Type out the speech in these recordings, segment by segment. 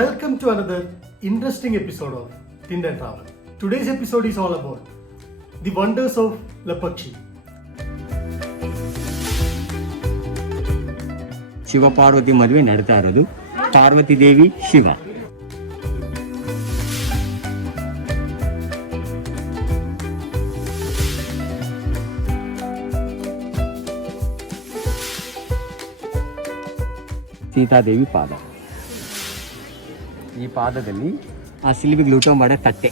Welcome to another interesting episode of Tind and Travel. Today's episode is all about the wonders of Lepakshi. Shiva Parvati ಮದುವೆ ನಡೀತಾ ಇರೋದು. ಪಾರ್ವತಿ ದೇವಿ ಶಿವ. ಸೀತಾದೇವಿ ಪಾದ. ಈ ಪಾದದಲ್ಲಿ ಆ ಸಿಲ್ವಿಗೆ ಲೂಟೋ ಮಾಡೋ ತಟ್ಟೆ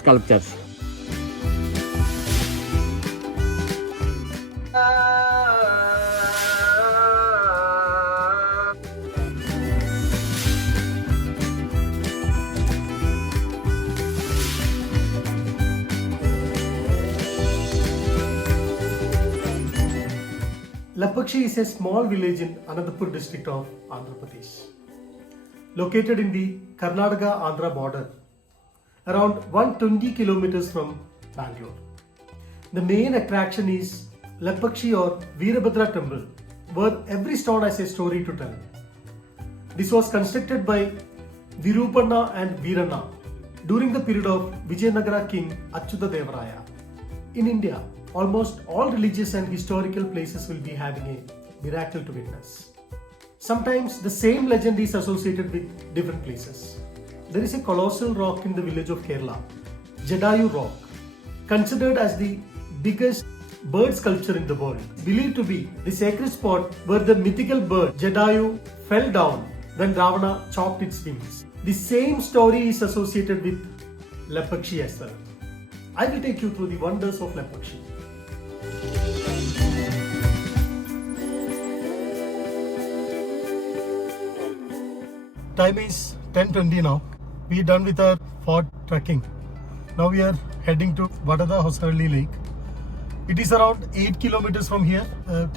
sculptures. Lepakshi is a small village in Anantapur district of Andhra Pradesh. Located in the Karnataka-Andhra border, around 120 kilometers from Bangalore. The main attraction is Lepakshi or Veerabhadra temple, where every stone has a story to tell. This was constructed by Virupanna and Veeranna during the period of Vijayanagara king Achyuta Devaraya. In India, almost all religious and historical places will be having a miracle to witness. Sometimes the same legend is associated with different places. There is a colossal rock in the village of Kerala, Jadayu Rock, considered as the biggest bird sculpture in the world, believed to be the sacred spot where the mythical bird Jadayu fell down when Ravana chopped its wings. The same story is associated with Lepakshi as well. I will take you through the wonders of Lepakshi. Time is 10:20 now. We are done with our fort trekking. Now we are heading to Vadada Hosarli Lake. It is around 8 kilometers from here,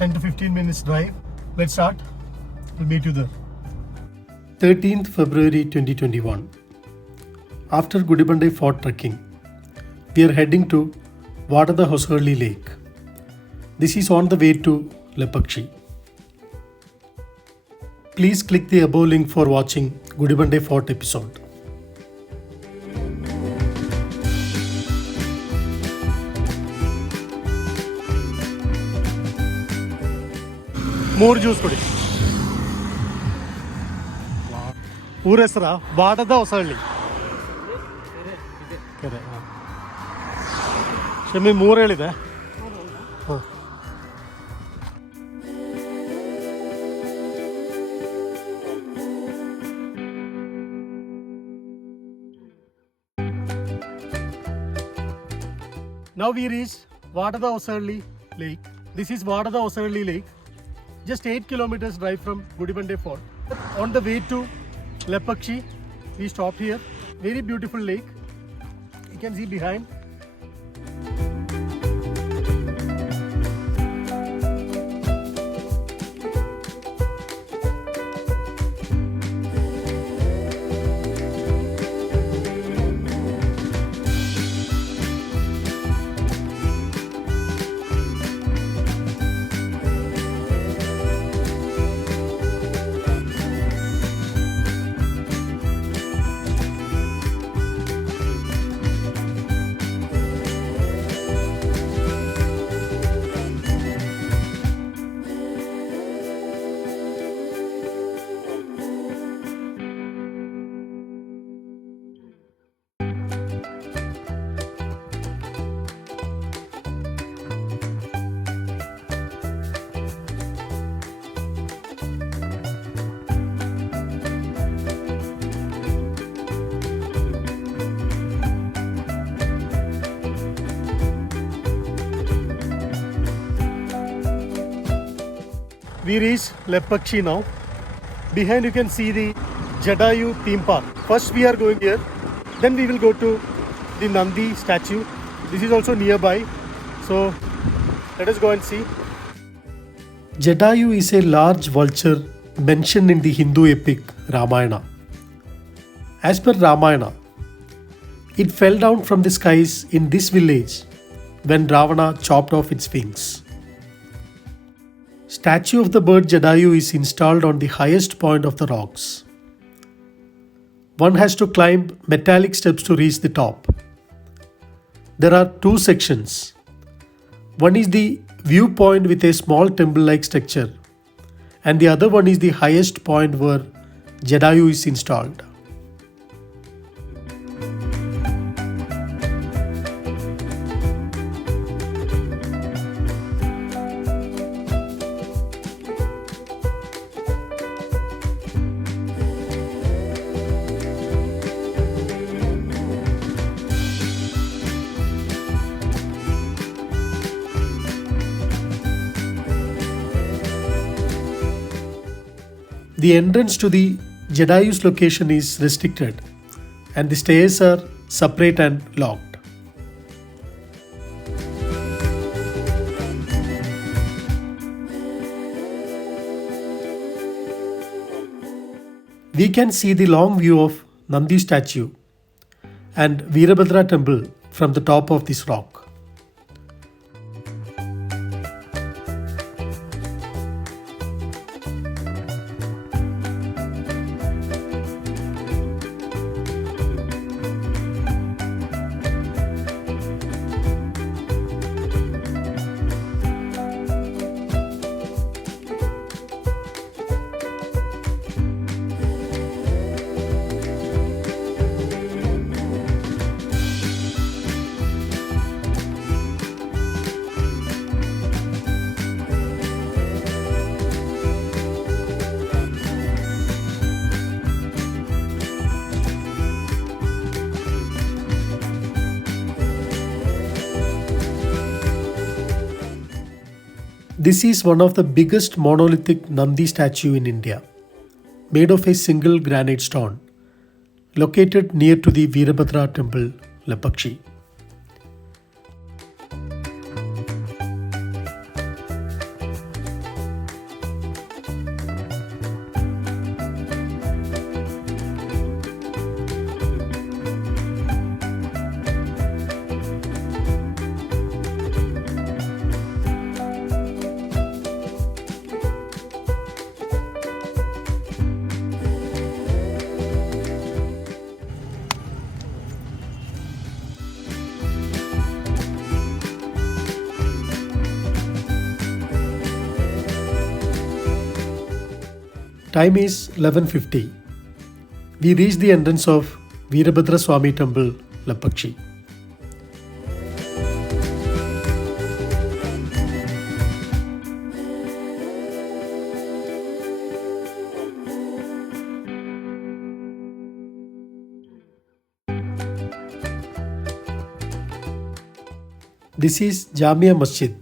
10 to 15 minutes drive. Let's start. We'll meet you there. 13th February 2021. After Gudibande fort trekking, we are heading to Vadada Hosarli Lake. This is on the way to Lepakshi. Please click the above link for watching Gudibande Fort episode. ಮೂರು juice ಕೊಡಿ. ಊರ ಹೆಸರ ವಾಡದ ಹೊಸಹಳ್ಳಿ ಕೆರೆ. ಶಮಿ ಮೂರು ಹೇಳಿದೆ. ಹಾಂ, now we reached Vadada Hosarli Lake. This is Vadada Hosarli Lake. Just 8 kilometers drive from Gudibande Fort. On the way to Lepakshi, we stopped here. Very beautiful lake. You can see behind. We reached Lepakshi now. Behind you can see the Jadayu theme park. First we are going here, then we will go to the Nandi statue. This is also nearby, so let us go and see. Jadayu is a large vulture mentioned in the Hindu epic Ramayana. As per Ramayana, it fell down from the skies in this village when Ravana chopped off its wings. Statue of the bird Jadayu is installed on the highest point of the rocks. one has to climb metallic steps to reach the top. There are two sections. One is the viewpoint with a small temple-like structure, and the other one is the highest point where Jadayu is installed. The entrance to the Jadayu's location is restricted, and the stairs are separate and locked. We can see the long view of Nandi statue and Veerabhadra temple from the top of this rock. This is one of the biggest monolithic Nandi statue in India, made of a single granite stone, located near to the Veerabhadra temple, Lepakshi. Time is 11:50. We reach the entrance of Veerabhadra Swami Temple, Lepakshi. This is Jamia Masjid,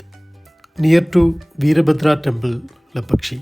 near to Veerabhadra Temple, Lepakshi.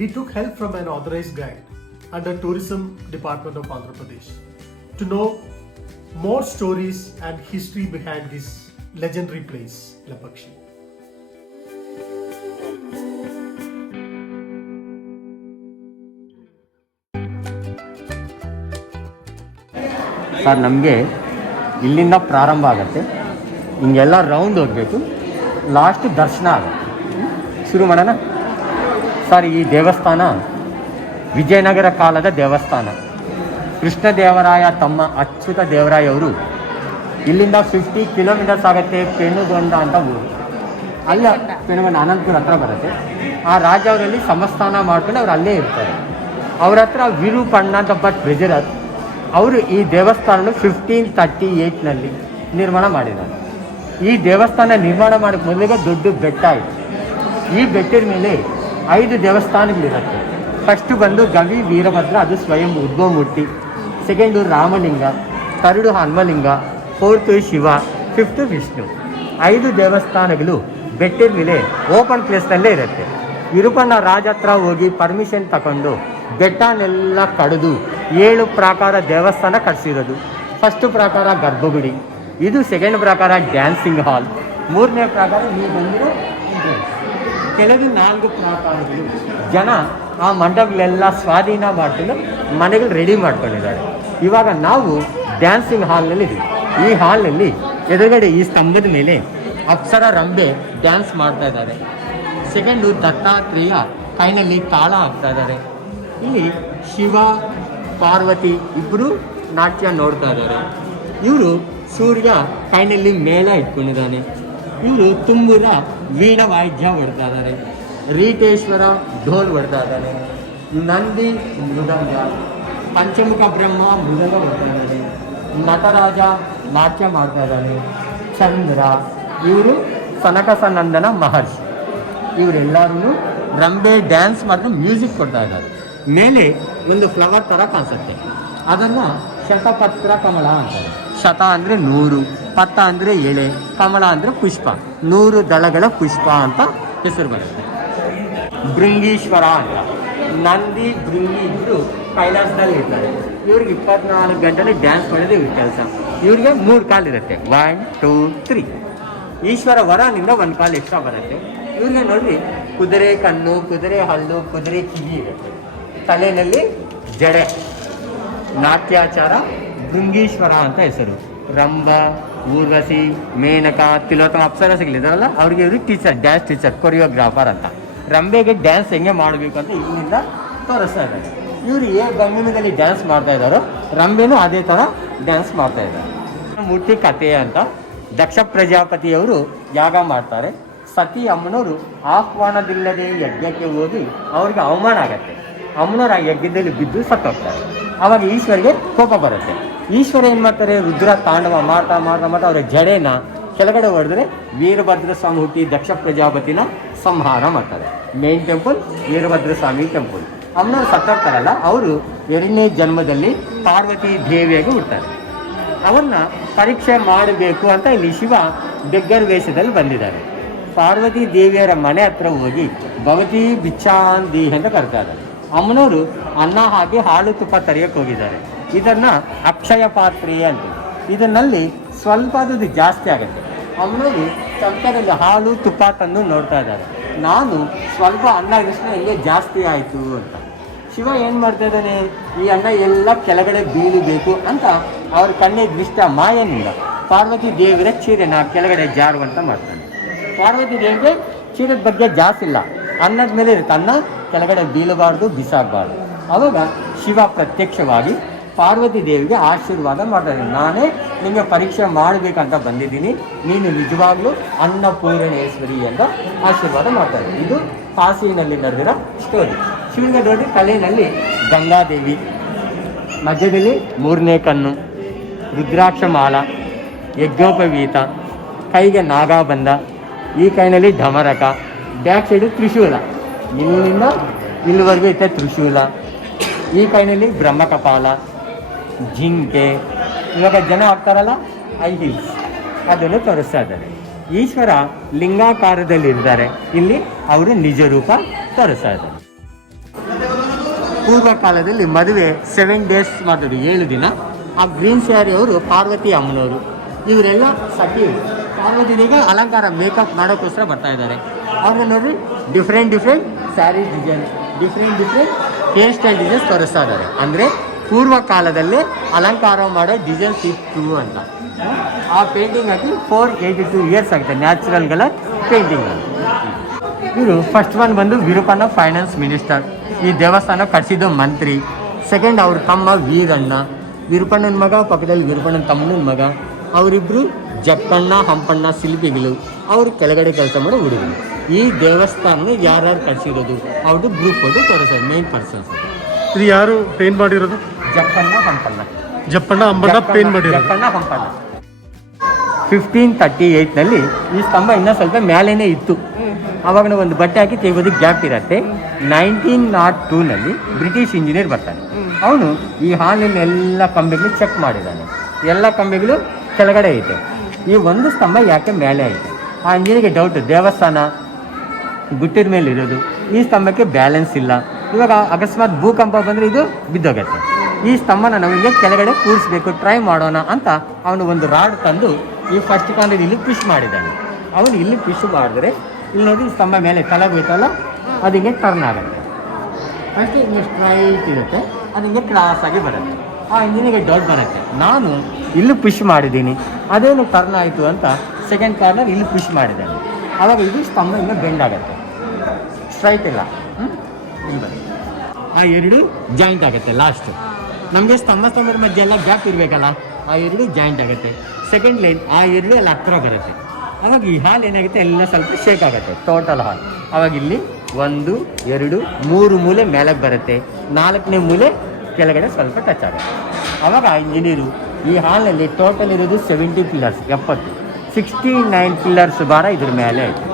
We took help from an authorized guide under Tourism Department of Andhra Pradesh to know more stories and history behind this legendary place, Lepakshi. Sir ನಮಗೆ ಇಲ್ಲಿಂದ ಪ್ರಾರಂಭ ಆಗುತ್ತೆ, ಹಿಂಗೆಲ್ಲ round ಹೋಗಬೇಕು, last ದರ್ಶನ ಆಗುತ್ತೆ. ಶುರು ಮಾಡೋಣ ಸರ್. ಈ ದೇವಸ್ಥಾನ ವಿಜಯನಗರ ಕಾಲದ ದೇವಸ್ಥಾನ. ಕೃಷ್ಣದೇವರಾಯ ತಮ್ಮ ಅಚ್ಯುತ ದೇವರಾಯವರು ಇಲ್ಲಿಂದ 50 ಕಿಲೋಮೀಟರ್ಸ್ ಆಗುತ್ತೆ, ಪೆನುಗೊಂಡ ಅಂತ ಊರು. ಅಲ್ಲ, ಪೆನುಗೊಂಡ ಅನಂತಪುರ ಹತ್ರ ಬರುತ್ತೆ. ಆ ರಾಜವರಲ್ಲಿ ಸಮಸ್ಥಾನ ಮಾಡ್ಕೊಂಡು ಅವ್ರು ಅಲ್ಲೇ ಇರ್ತಾರೆ. ಅವ್ರ ಹತ್ರ ವಿರೂಪಣ್ಣ ಅಂತ ಟ್ರೆಜರರ್, ಅವರು ಈ ದೇವಸ್ಥಾನ 1538ನಲ್ಲಿ ನಿರ್ಮಾಣ ಮಾಡಿದ್ದಾರೆ. ಈ ದೇವಸ್ಥಾನ ನಿರ್ಮಾಣ ಮಾಡೋಕ್ಕೆ ಮೊದಲಿಗೆ ದೊಡ್ಡ ಬೆಟ್ಟ ಇತ್ತು. ಈ ಬೆಟ್ಟದ ಮೇಲೆ 5 ದೇವಸ್ಥಾನಗಳಿರುತ್ತೆ. ಫಸ್ಟು ಬಂದು ಗವಿ ವೀರಭದ್ರ, ಅದು ಸ್ವಯಂ ಉದ್ಭವ ಮೂರ್ತಿ. Second Ramalinga, third Hanumalinga, 4th Shiva, 5th Vishnu. 5 ದೇವಸ್ಥಾನಗಳು ಬೆಟ್ಟದ ಮೇಲೆ ಓಪನ್ ಪ್ಲೇಸ್ನಲ್ಲೇ ಇರುತ್ತೆ. ವಿರೂಪಣ್ಣ ರಾಜ ಹತ್ರ ಹೋಗಿ ಪರ್ಮಿಷನ್ ತಗೊಂಡು ಬೆಟ್ಟನೆಲ್ಲ ಕಡಿದು 7 ಪ್ರಾಕಾರ ದೇವಸ್ಥಾನ ಕಟ್ಸಿರೋದು. ಫಸ್ಟ್ ಪ್ರಾಕಾರ ಗರ್ಭಗುಡಿ, ಇದು ಸೆಕೆಂಡ್ ಪ್ರಾಕಾರ ಡ್ಯಾನ್ಸಿಂಗ್ ಹಾಲ್, 3ನೇ ಪ್ರಾಕಾರ ನೀವು ಬಂದಿರೋ ಕೆಳಗೆ 4 ಪ್ರಾಕಾರಗಳು. ಜನ ಆ ಮಂಟಪಗಳೆಲ್ಲ ಸ್ವಾಧೀನ ಮಾಡ್ಕೊಂಡು ಮನೆಗಳು ರೆಡಿ ಮಾಡ್ಕೊಂಡಿದ್ದಾರೆ. ಇವಾಗ ನಾವು ಡ್ಯಾನ್ಸಿಂಗ್ ಹಾಲ್ನಲ್ಲಿ ಇದ್ದೀವಿ. ಈ ಹಾಲ್ನಲ್ಲಿ ಎದುರುಗಡೆ ಈ ಸ್ತಂಭದ ಮೇಲೆ ಅಪ್ಸರ ರಂಬೆ ಡ್ಯಾನ್ಸ್ ಮಾಡ್ತಾ ಇದ್ದಾರೆ. ಸೆಕೆಂಡು ದತ್ತಾತ್ರೇಯ ಕೈನಲ್ಲಿ ತಾಳ ಹಾಕ್ತಾ ಇದ್ದಾರೆ. ಇಲ್ಲಿ ಶಿವ ಪಾರ್ವತಿ ಇಬ್ಬರು ನಾಟ್ಯ ನೋಡ್ತಾ ಇದ್ದಾರೆ. ಇವರು ಸೂರ್ಯ ಕೈನಲ್ಲಿ ಮೇಳ ಇಟ್ಕೊಂಡಿದ್ದಾನೆ. ಇವರು ತುಂಬುರ ವೀಣ ವಾಯಿದ್ಯ ಹೊಡ್ತಾ ಇದ್ದಾರೆ. ರೀಟೇಶ್ವರ ಢೋಲ್ ಹೊಡ್ತಾ ಇದ್ದಾನೆ. ನಂದಿ ಮೃದಂಗ, ಪಂಚಮುಖ ಬ್ರಹ್ಮ ಮೃದಂಗ ಹೊಡ್ತಾ ಇದ್ದಾನೆ. ನಟರಾಜ ನಾಟ್ಯ ಮಾಡ್ತಾ ಇದ್ದಾನೆ. ಚಂದ್ರ ಇವರು ಸನಕ ಸನಂದನ ಮಹರ್ಷಿ. ಇವರೆಲ್ಲರೂ ರಂಬೆ ಡ್ಯಾನ್ಸ್ ಮಾಡಿದ್ರೆ ಮ್ಯೂಸಿಕ್ ಕೊಡ್ತಾ ಇದ್ದಾರೆ. ಮೇಲೆ ಒಂದು ಫ್ಲವರ್ ಥರ ಕಾಣಿಸುತ್ತೆ, ಅದನ್ನು ಶತಪತ್ರ ಕಮಲ ಅಂತಾರೆ. ಶತ ಅಂದರೆ 100, ಪತ್ರ ಅಂದರೆ ಎಳೆ, ಕಮಲ ಅಂದರೆ ಪುಷ್ಪ, 100 ದಳಗಳ ಪುಷ್ಪ ಅಂತ ಹೆಸರು ಬರುತ್ತೆ. ಭೃಂಗೀಶ್ವರ ಅಂತ ನಂದಿ ಭೃಂಗಿ ಇದ್ದು ಕೈಲಾಸದಲ್ಲಿ ಇರ್ತಾರೆ. ಇವ್ರಿಗೆ 24 ಗಂಟೆ ಡ್ಯಾನ್ಸ್ ಮಾಡೋದು ಇವ್ರ ಕೆಲಸ. ಇವ್ರಿಗೆ 3 ಕಾಲಿರುತ್ತೆ, 1 2 3. ಈಶ್ವರ ವರನಿಂದ 1 ಕಾಲು ಎಕ್ಸ್ಟ್ರಾ ಬರುತ್ತೆ. ಇವ್ರಿಗೆ ನೋಡಿ ಕುದುರೆ ಕಣ್ಣು, ಕುದುರೆ ಹಲ್ಲು, ಕುದುರೆ ಕಿವಿ ಇರುತ್ತೆ. ತಲೆಯಲ್ಲಿ ಜಡೆ, ನಾಟ್ಯಾಚಾರ, ಭೃಂಗೀಶ್ವರ ಅಂತ ಹೆಸರು. ರಂಭ, ಊರ್ವಶಿ, ಮೇನಕ, ತಿಲೋತ್ತಮ ಅಪ್ಸರಸಿಗಳಿದಾರಲ್ಲ ಅವ್ರಿಗೆ ಇವರು ಟೀಚರ್, ಡ್ಯಾನ್ಸ್ ಟೀಚರ್, ಕೊರಿಯೋಗ್ರಾಫರ್ ಅಂತ. ರಂಬೆಗೆ ಡ್ಯಾನ್ಸ್ ಹೆಂಗೆ ಮಾಡಬೇಕು ಅಂತ ಇಲ್ಲಿಂದ ತೋರಿಸ್ತಾ ಇದ್ದಾರೆ. ಇವರು ಗಂಗನದಲ್ಲಿ ಡ್ಯಾನ್ಸ್ ಮಾಡ್ತಾ ಇದ್ದಾರೋ ರಂಬೆನೂ ಅದೇ ಥರ ಡ್ಯಾನ್ಸ್ ಮಾಡ್ತಾ ಇದ್ದಾರೆ. ಮೂರ್ತಿ ಕಥೆ ಅಂತ ದಕ್ಷ ಪ್ರಜಾಪತಿಯವರು ಯಾಗ ಮಾಡ್ತಾರೆ. ಸತಿ ಅಮ್ಮನವರು ಆಹ್ವಾನದಿಲ್ಲದೆ ಯಜ್ಞಕ್ಕೆ ಹೋಗಿ ಅವ್ರಿಗೆ ಅವಮಾನ ಆಗತ್ತೆ. ಅಮ್ಮನವ್ರು ಆ ಯಜ್ಞದಲ್ಲಿ ಬಿದ್ದು ಸತ್ತೋಗ್ತಾರೆ. ಆವಾಗ ಈಶ್ವರಿಗೆ ಕೋಪ ಬರುತ್ತೆ. ಈಶ್ವರ ಏನು ಮಾಡ್ತಾರೆ, ರುದ್ರ ತಾಂಡವ ಮಾಡ್ತಾ ಮಾಡ್ತಾ ಮಾಡ್ತಾ ಅವರ ಜಡೆನ ಕೆಳಗಡೆ ಹೊಡೆದ್ರೆ ವೀರಭದ್ರ ಸ್ವಾಮಿ ಹುಟ್ಟಿ ದಕ್ಷ ಪ್ರಜಾಪತಿನ ಸಂಹಾರ ಮಾಡ್ತಾರೆ. Main temple Veerabhadra Swamy temple. ಅಮ್ಮನವ್ರು ಸತ್ತೋಗ್ತಾರಲ್ಲ, ಅವರು 2ನೇ ಜನ್ಮದಲ್ಲಿ ಪಾರ್ವತಿ ದೇವಿಯಾಗಿ ಹುಡ್ತಾರೆ. ಅವನ್ನ ಪರೀಕ್ಷೆ ಮಾಡಬೇಕು ಅಂತ ಇಲ್ಲಿ ಶಿವ ಬೆಗ್ಗರ್ ವೇಷದಲ್ಲಿ ಬಂದಿದ್ದಾರೆ. ಪಾರ್ವತಿ ದೇವಿಯರ ಮನೆ ಹತ್ರ ಹೋಗಿ ಭಗವತಿ ಬಿಚ್ಚಾಂದಿ ಅಂತ ಕರ್ತಾರೆ. ಅಮ್ಮನವರು ಅನ್ನ ಹಾಕಿ ಹಾಲು ತುಪ್ಪ ತರಿಯಕ್ಕೆ ಹೋಗಿದ್ದಾರೆ. ಇದನ್ನ ಅಕ್ಷಯ ಪಾತ್ರೆ ಅಂತ. ಇದನ್ನಲ್ಲಿ ಸ್ವಲ್ಪ ಅದು ಜಾಸ್ತಿ ಆಗುತ್ತೆ. ಅಮ್ಮನವರು ಚಮಚದಲ್ಲಿ ಹಾಲು ತುಪ್ಪ ತಂದು ನೋಡ್ತಾ ಇದ್ದಾರೆ. ನಾನು ಸ್ವಲ್ಪ ಅನ್ನ ಇಷ್ಟ ಹಿಂಗೆ ಜಾಸ್ತಿ ಆಯಿತು ಅಂತ. ಶಿವ ಏನು ಮಾಡ್ತಾ ಇದ್ದಾನೆ, ಈ ಅನ್ನ ಎಲ್ಲ ಕೆಳಗಡೆ ಬೀಳಬೇಕು ಅಂತ ಅವ್ರ ಕಣ್ಣಿಗೆ ದೃಷ್ಟ ಮಾಯನಿಂದ ಪಾರ್ವತಿ ದೇವಿಯ ಚೀರೆನ ಕೆಳಗಡೆ ಜಾರುವಂತ ಮಾಡ್ತಾನೆ. ಪಾರ್ವತಿ ದೇವಿಗೆ ಚೀರದ ಬಗ್ಗೆ ಜಾಸ್ತಿ ಇಲ್ಲ, ಅನ್ನದ ಮೇಲೆ ಇರುತ್ತೆ. ಅನ್ನ ಕೆಳಗಡೆ ಬೀಳಬಾರ್ದು, ಬಿಸಾಗಬಾರ್ದು. ಆವಾಗ ಶಿವ ಪ್ರತ್ಯಕ್ಷವಾಗಿ ಪಾರ್ವತಿ ದೇವಿಗೆ ಆಶೀರ್ವಾದ ಮಾಡ್ತಾರೆ. ನಾನೇ ನಿಮಗೆ ಪರೀಕ್ಷೆ ಮಾಡಬೇಕಂತ ಬಂದಿದ್ದೀನಿ, ನೀನು ನಿಜವಾಗ್ಲೂ ಅನ್ನಪೂರ್ಣೇಶ್ವರಿ ಅಂತ ಆಶೀರ್ವಾದ ಮಾಡ್ತಾರೆ. ಇದು ಕಾಶಿನಲ್ಲಿ ನಡೆದಿರೋ ಸ್ಟೋರಿ. ಶಿವನಿಗೆ ನೋಡಿ ತಲೆಯಲ್ಲಿ ಗಂಗಾದೇವಿ, ಮಧ್ಯದಲ್ಲಿ 3ನೇ ಕಣ್ಣು, ರುದ್ರಾಕ್ಷ ಮಾಲ, ಯಜ್ಞೋಪವೀತ, ಕೈಗೆ ನಾಗಾಬಂಧ, ಈ ಕೈನಲ್ಲಿ ಢಮರಕ, ಬ್ಯಾಕ್ ಸೈಡು ತ್ರಿಶೂಲ, ಇಲ್ಲಿಂದ ಇಲ್ಲಿವರೆಗೂ ಇತ್ತೆ ತ್ರಿಶೂಲ, ಈ ಕೈನಲ್ಲಿ ಬ್ರಹ್ಮಕಪಾಲ, ಜಿಂಕೆ. ಇವಾಗ ಜನ ಹಾಕ್ತಾರಲ್ಲ ಐ ಹಿಲ್ಸ್, ಅದನ್ನು ತೋರಿಸ್ತಾ ಇದ್ದಾರೆ. ಈಶ್ವರ ಲಿಂಗಾಕಾರದಲ್ಲಿ ಇದ್ದಾರೆ. ಇಲ್ಲಿ ಅವರು ನಿಜ ರೂಪ ತೋರಿಸ್ತಾ ಇದ್ದಾರೆ. ಪೂರ್ವ ಕಾಲದಲ್ಲಿ ಮದುವೆ 7 ಡೇಸ್ ಮಾಡಿದ್ರು, 7 ದಿನ. ಆ ಗ್ರೀನ್ ಸ್ಯಾರಿ ಅವರು ಪಾರ್ವತಿ ಅಮ್ಮನವರು. ಇವರೆಲ್ಲ ಸಖಿಯರು. ಪಾರ್ವತಿಗೆ ಅಲಂಕಾರ ಮೇಕಪ್ ಮಾಡೋಕ್ಕೋಸ್ಕರ ಬರ್ತಾ ಇದ್ದಾರೆ. ಅವ್ರನ್ನ ನೋಡಿ different sari design, different hair style designs ತೋರಿಸ್ತಾ ಇದ್ದಾರೆ. ಅಂದರೆ ಪೂರ್ವ ಕಾಲದಲ್ಲೇ ಅಲಂಕಾರ ಮಾಡೋ ಡಿಸೈನ್ಸ್ ಇತ್ತು ಅಂತ. ಆ ಪೇಂಟಿಂಗ್ ಹಾಕಿ 482 ಇಯರ್ಸ್ ಆಗುತ್ತೆ, ನ್ಯಾಚುರಲ್ಗಳ ಪೇಂಟಿಂಗ್. ಇವರು ಫಸ್ಟ್ ಒನ್ ಬಂದು ವಿರೂಪಣ್ಣ ಫೈನಾನ್ಸ್ ಮಿನಿಸ್ಟರ್. ಈ ದೇವಸ್ಥಾನ ಕಟ್ಟಿಸಿದ ಮಂತ್ರಿ. ಸೆಕೆಂಡ್ ಅವ್ರ ತಮ್ಮ ವೀರಣ್ಣ, ವಿರೂಪಣ್ಣನ ಮಗ, ಪಕ್ಕದಲ್ಲಿ ವಿರೂಪಣ್ಣನ ತಮ್ಮನ ಮಗ. ಅವರಿಬ್ಬರು ಜಕ್ಕಣ್ಣ ಹಂಪಣ್ಣ ಶಿಲ್ಪಿಗಳು. ಅವರು ಕೆಳಗಡೆ ಕೆಲಸ ಮಾಡೋ ಹುಡುಗರು. ಈ ದೇವಸ್ಥಾನ ಯಾರ್ಯಾರು ಕಟ್ಟಿಸಿರೋದು ಅವ್ರದ್ದು ಗ್ರೂಪ್ ಫೋಟೋ ತೋರಿಸೋದು ಮೇನ್ ಪರ್ಸನ್ಸ್. ಇದು ಯಾರು ಪೇಂಟ್ ಮಾಡಿರೋದು? ಜಕ್ಕಣ್ಣ ಹಂಪಣ್ಣ. ಜಪ್ಪಣ್ಣ ಹಂಪಣ್ಣ ಪೇಂಟ್ ಮಾಡಿರೋದು. ಜಕ್ಕಣ್ಣ ಹಂಪಣ್ಣ 1538ನಲ್ಲಿ ಈ ಸ್ತಂಭ ಇನ್ನೂ ಸ್ವಲ್ಪ ಮೇಲೇನೇ ಇತ್ತು. ಆವಾಗ ಒಂದು ಬಟ್ಟೆ ಹಾಕಿ ತೆಗೆಯೋದಕ್ಕೆ ಗ್ಯಾಪ್ ಇರುತ್ತೆ. 1902ನಲ್ಲಿ ಬ್ರಿಟಿಷ್ ಇಂಜಿನಿಯರ್ ಬರ್ತಾನೆ. ಅವನು ಈ ಹಾಲಿನ ಎಲ್ಲ ಕಂಬಿಗಳು ಚೆಕ್ ಮಾಡಿದ್ದಾನೆ. ಎಲ್ಲ ಕಂಬಿಗಳು ಕೆಳಗಡೆ ಐತೆ, ಈ ಒಂದು ಸ್ತಂಭ ಯಾಕೆ ಮೇಲೆ ಐತೆ. ಆ ಇಂಜಿನಿಯರ್ಗೆ ಡೌಟ್, ದೇವಸ್ಥಾನ ಗುಟ್ಟಿದ ಮೇಲೆ ಇರೋದು, ಈ ಸ್ತಂಭಕ್ಕೆ ಬ್ಯಾಲೆನ್ಸ್ ಇಲ್ಲ. ಇವಾಗ ಅಕಸ್ಮಾತ್ ಭೂಕಂಪ ಬಂದರೆ ಇದು ಬಿದ್ದೋಗುತ್ತೆ. ಈ ಸ್ತಂಭನ ನಮಗೆ ಕೆಳಗಡೆ ಕೂರಿಸ್ಬೇಕು, ಟ್ರೈ ಮಾಡೋಣ ಅಂತ ಅವನು ಒಂದು ರಾಡ್ ತಂದು ಈ ಫಸ್ಟ್ ಕಾರ್ನರ್ ಇಲ್ಲಿ ಪುಷ್ ಮಾಡಿದ್ದಾನೆ. ಅವನು ಇಲ್ಲಿ ಪುಷ್ ಮಾಡಿದ್ರೆ ಇಲ್ಲಿ ನೋಡಿ ಈ ಸ್ತಂಭ ಮೇಲೆ ತಲೆಗೋಯ್ತಲ್ಲ ಅದು ಹಿಂಗೆ ಟರ್ನ್ ಆಗುತ್ತೆ. ಅಷ್ಟೇ ಹಿಂಗೆ ಸ್ಟ್ರೈಟ್ ಇರುತ್ತೆ, ಅದು ಹಿಂಗೆ ಕ್ರಾಸ್ ಆಗಿ ಬರುತ್ತೆ. ಆ ಇಂಜಿನಿಗೆ ಡೌಟ್ ಬರುತ್ತೆ, ನಾನು ಇಲ್ಲಿ ಪುಷ್ ಮಾಡಿದ್ದೀನಿ ಅದೇನು ಟರ್ನ್ ಆಯಿತು ಅಂತ ಸೆಕೆಂಡ್ ಕಾರ್ನರ್ ಇಲ್ಲಿ ಪುಷ್ ಮಾಡಿದ್ದಾನೆ. ಆವಾಗ ಇದು ಸ್ತಂಭ ಹಿಂಗೆ ಬೆಂಡ್ ಆಗುತ್ತೆ, ಸ್ಟ್ರೈಟ್ ಇಲ್ಲ. ಇಲ್ಲಿ ಬರುತ್ತೆ, ಆ ಎರಡು ಜಾಯಿಂಟ್ ಆಗುತ್ತೆ. ಲಾಸ್ಟ್ ನಮಗೆ ಸ್ತಂಭದ ಮಧ್ಯೆ ಎಲ್ಲ ಗ್ಯಾಪ್ ಇರಬೇಕಲ್ಲ, ಆ ಎರಡು ಜಾಯಿಂಟ್ ಆಗುತ್ತೆ. ಸೆಕೆಂಡ್ ಲೈನ್ ಆ ಎರಡು ಎಲ್ಲ ಹತ್ರ ಬರುತ್ತೆ. ಆವಾಗ ಈ ಹಾಲ್ ಏನಾಗುತ್ತೆ ಎಲ್ಲ ಸ್ವಲ್ಪ ಶೇಕ್ ಆಗುತ್ತೆ, ಟೋಟಲ್ ಹಾಲ್. ಆವಾಗ ಇಲ್ಲಿ 1, 2, 3 ಮೂಲೆ ಮೇಲಕ್ಕೆ ಬರುತ್ತೆ, 4ನೇ ಮೂಲೆ ಕೆಳಗಡೆ ಸ್ವಲ್ಪ ಟಚ್ ಆಗುತ್ತೆ. ಆವಾಗ ಇಂಜಿನಿಯರು ಈ ಹಾಲ್ನಲ್ಲಿ ಟೋಟಲ್ ಇರೋದು 70 ಪಿಲ್ಲರ್ಸ್, 70, 69 ಪಿಲ್ಲರ್ಸ್ ಭಾರ ಇದ್ರ ಮೇಲೆ ಆಯಿತು.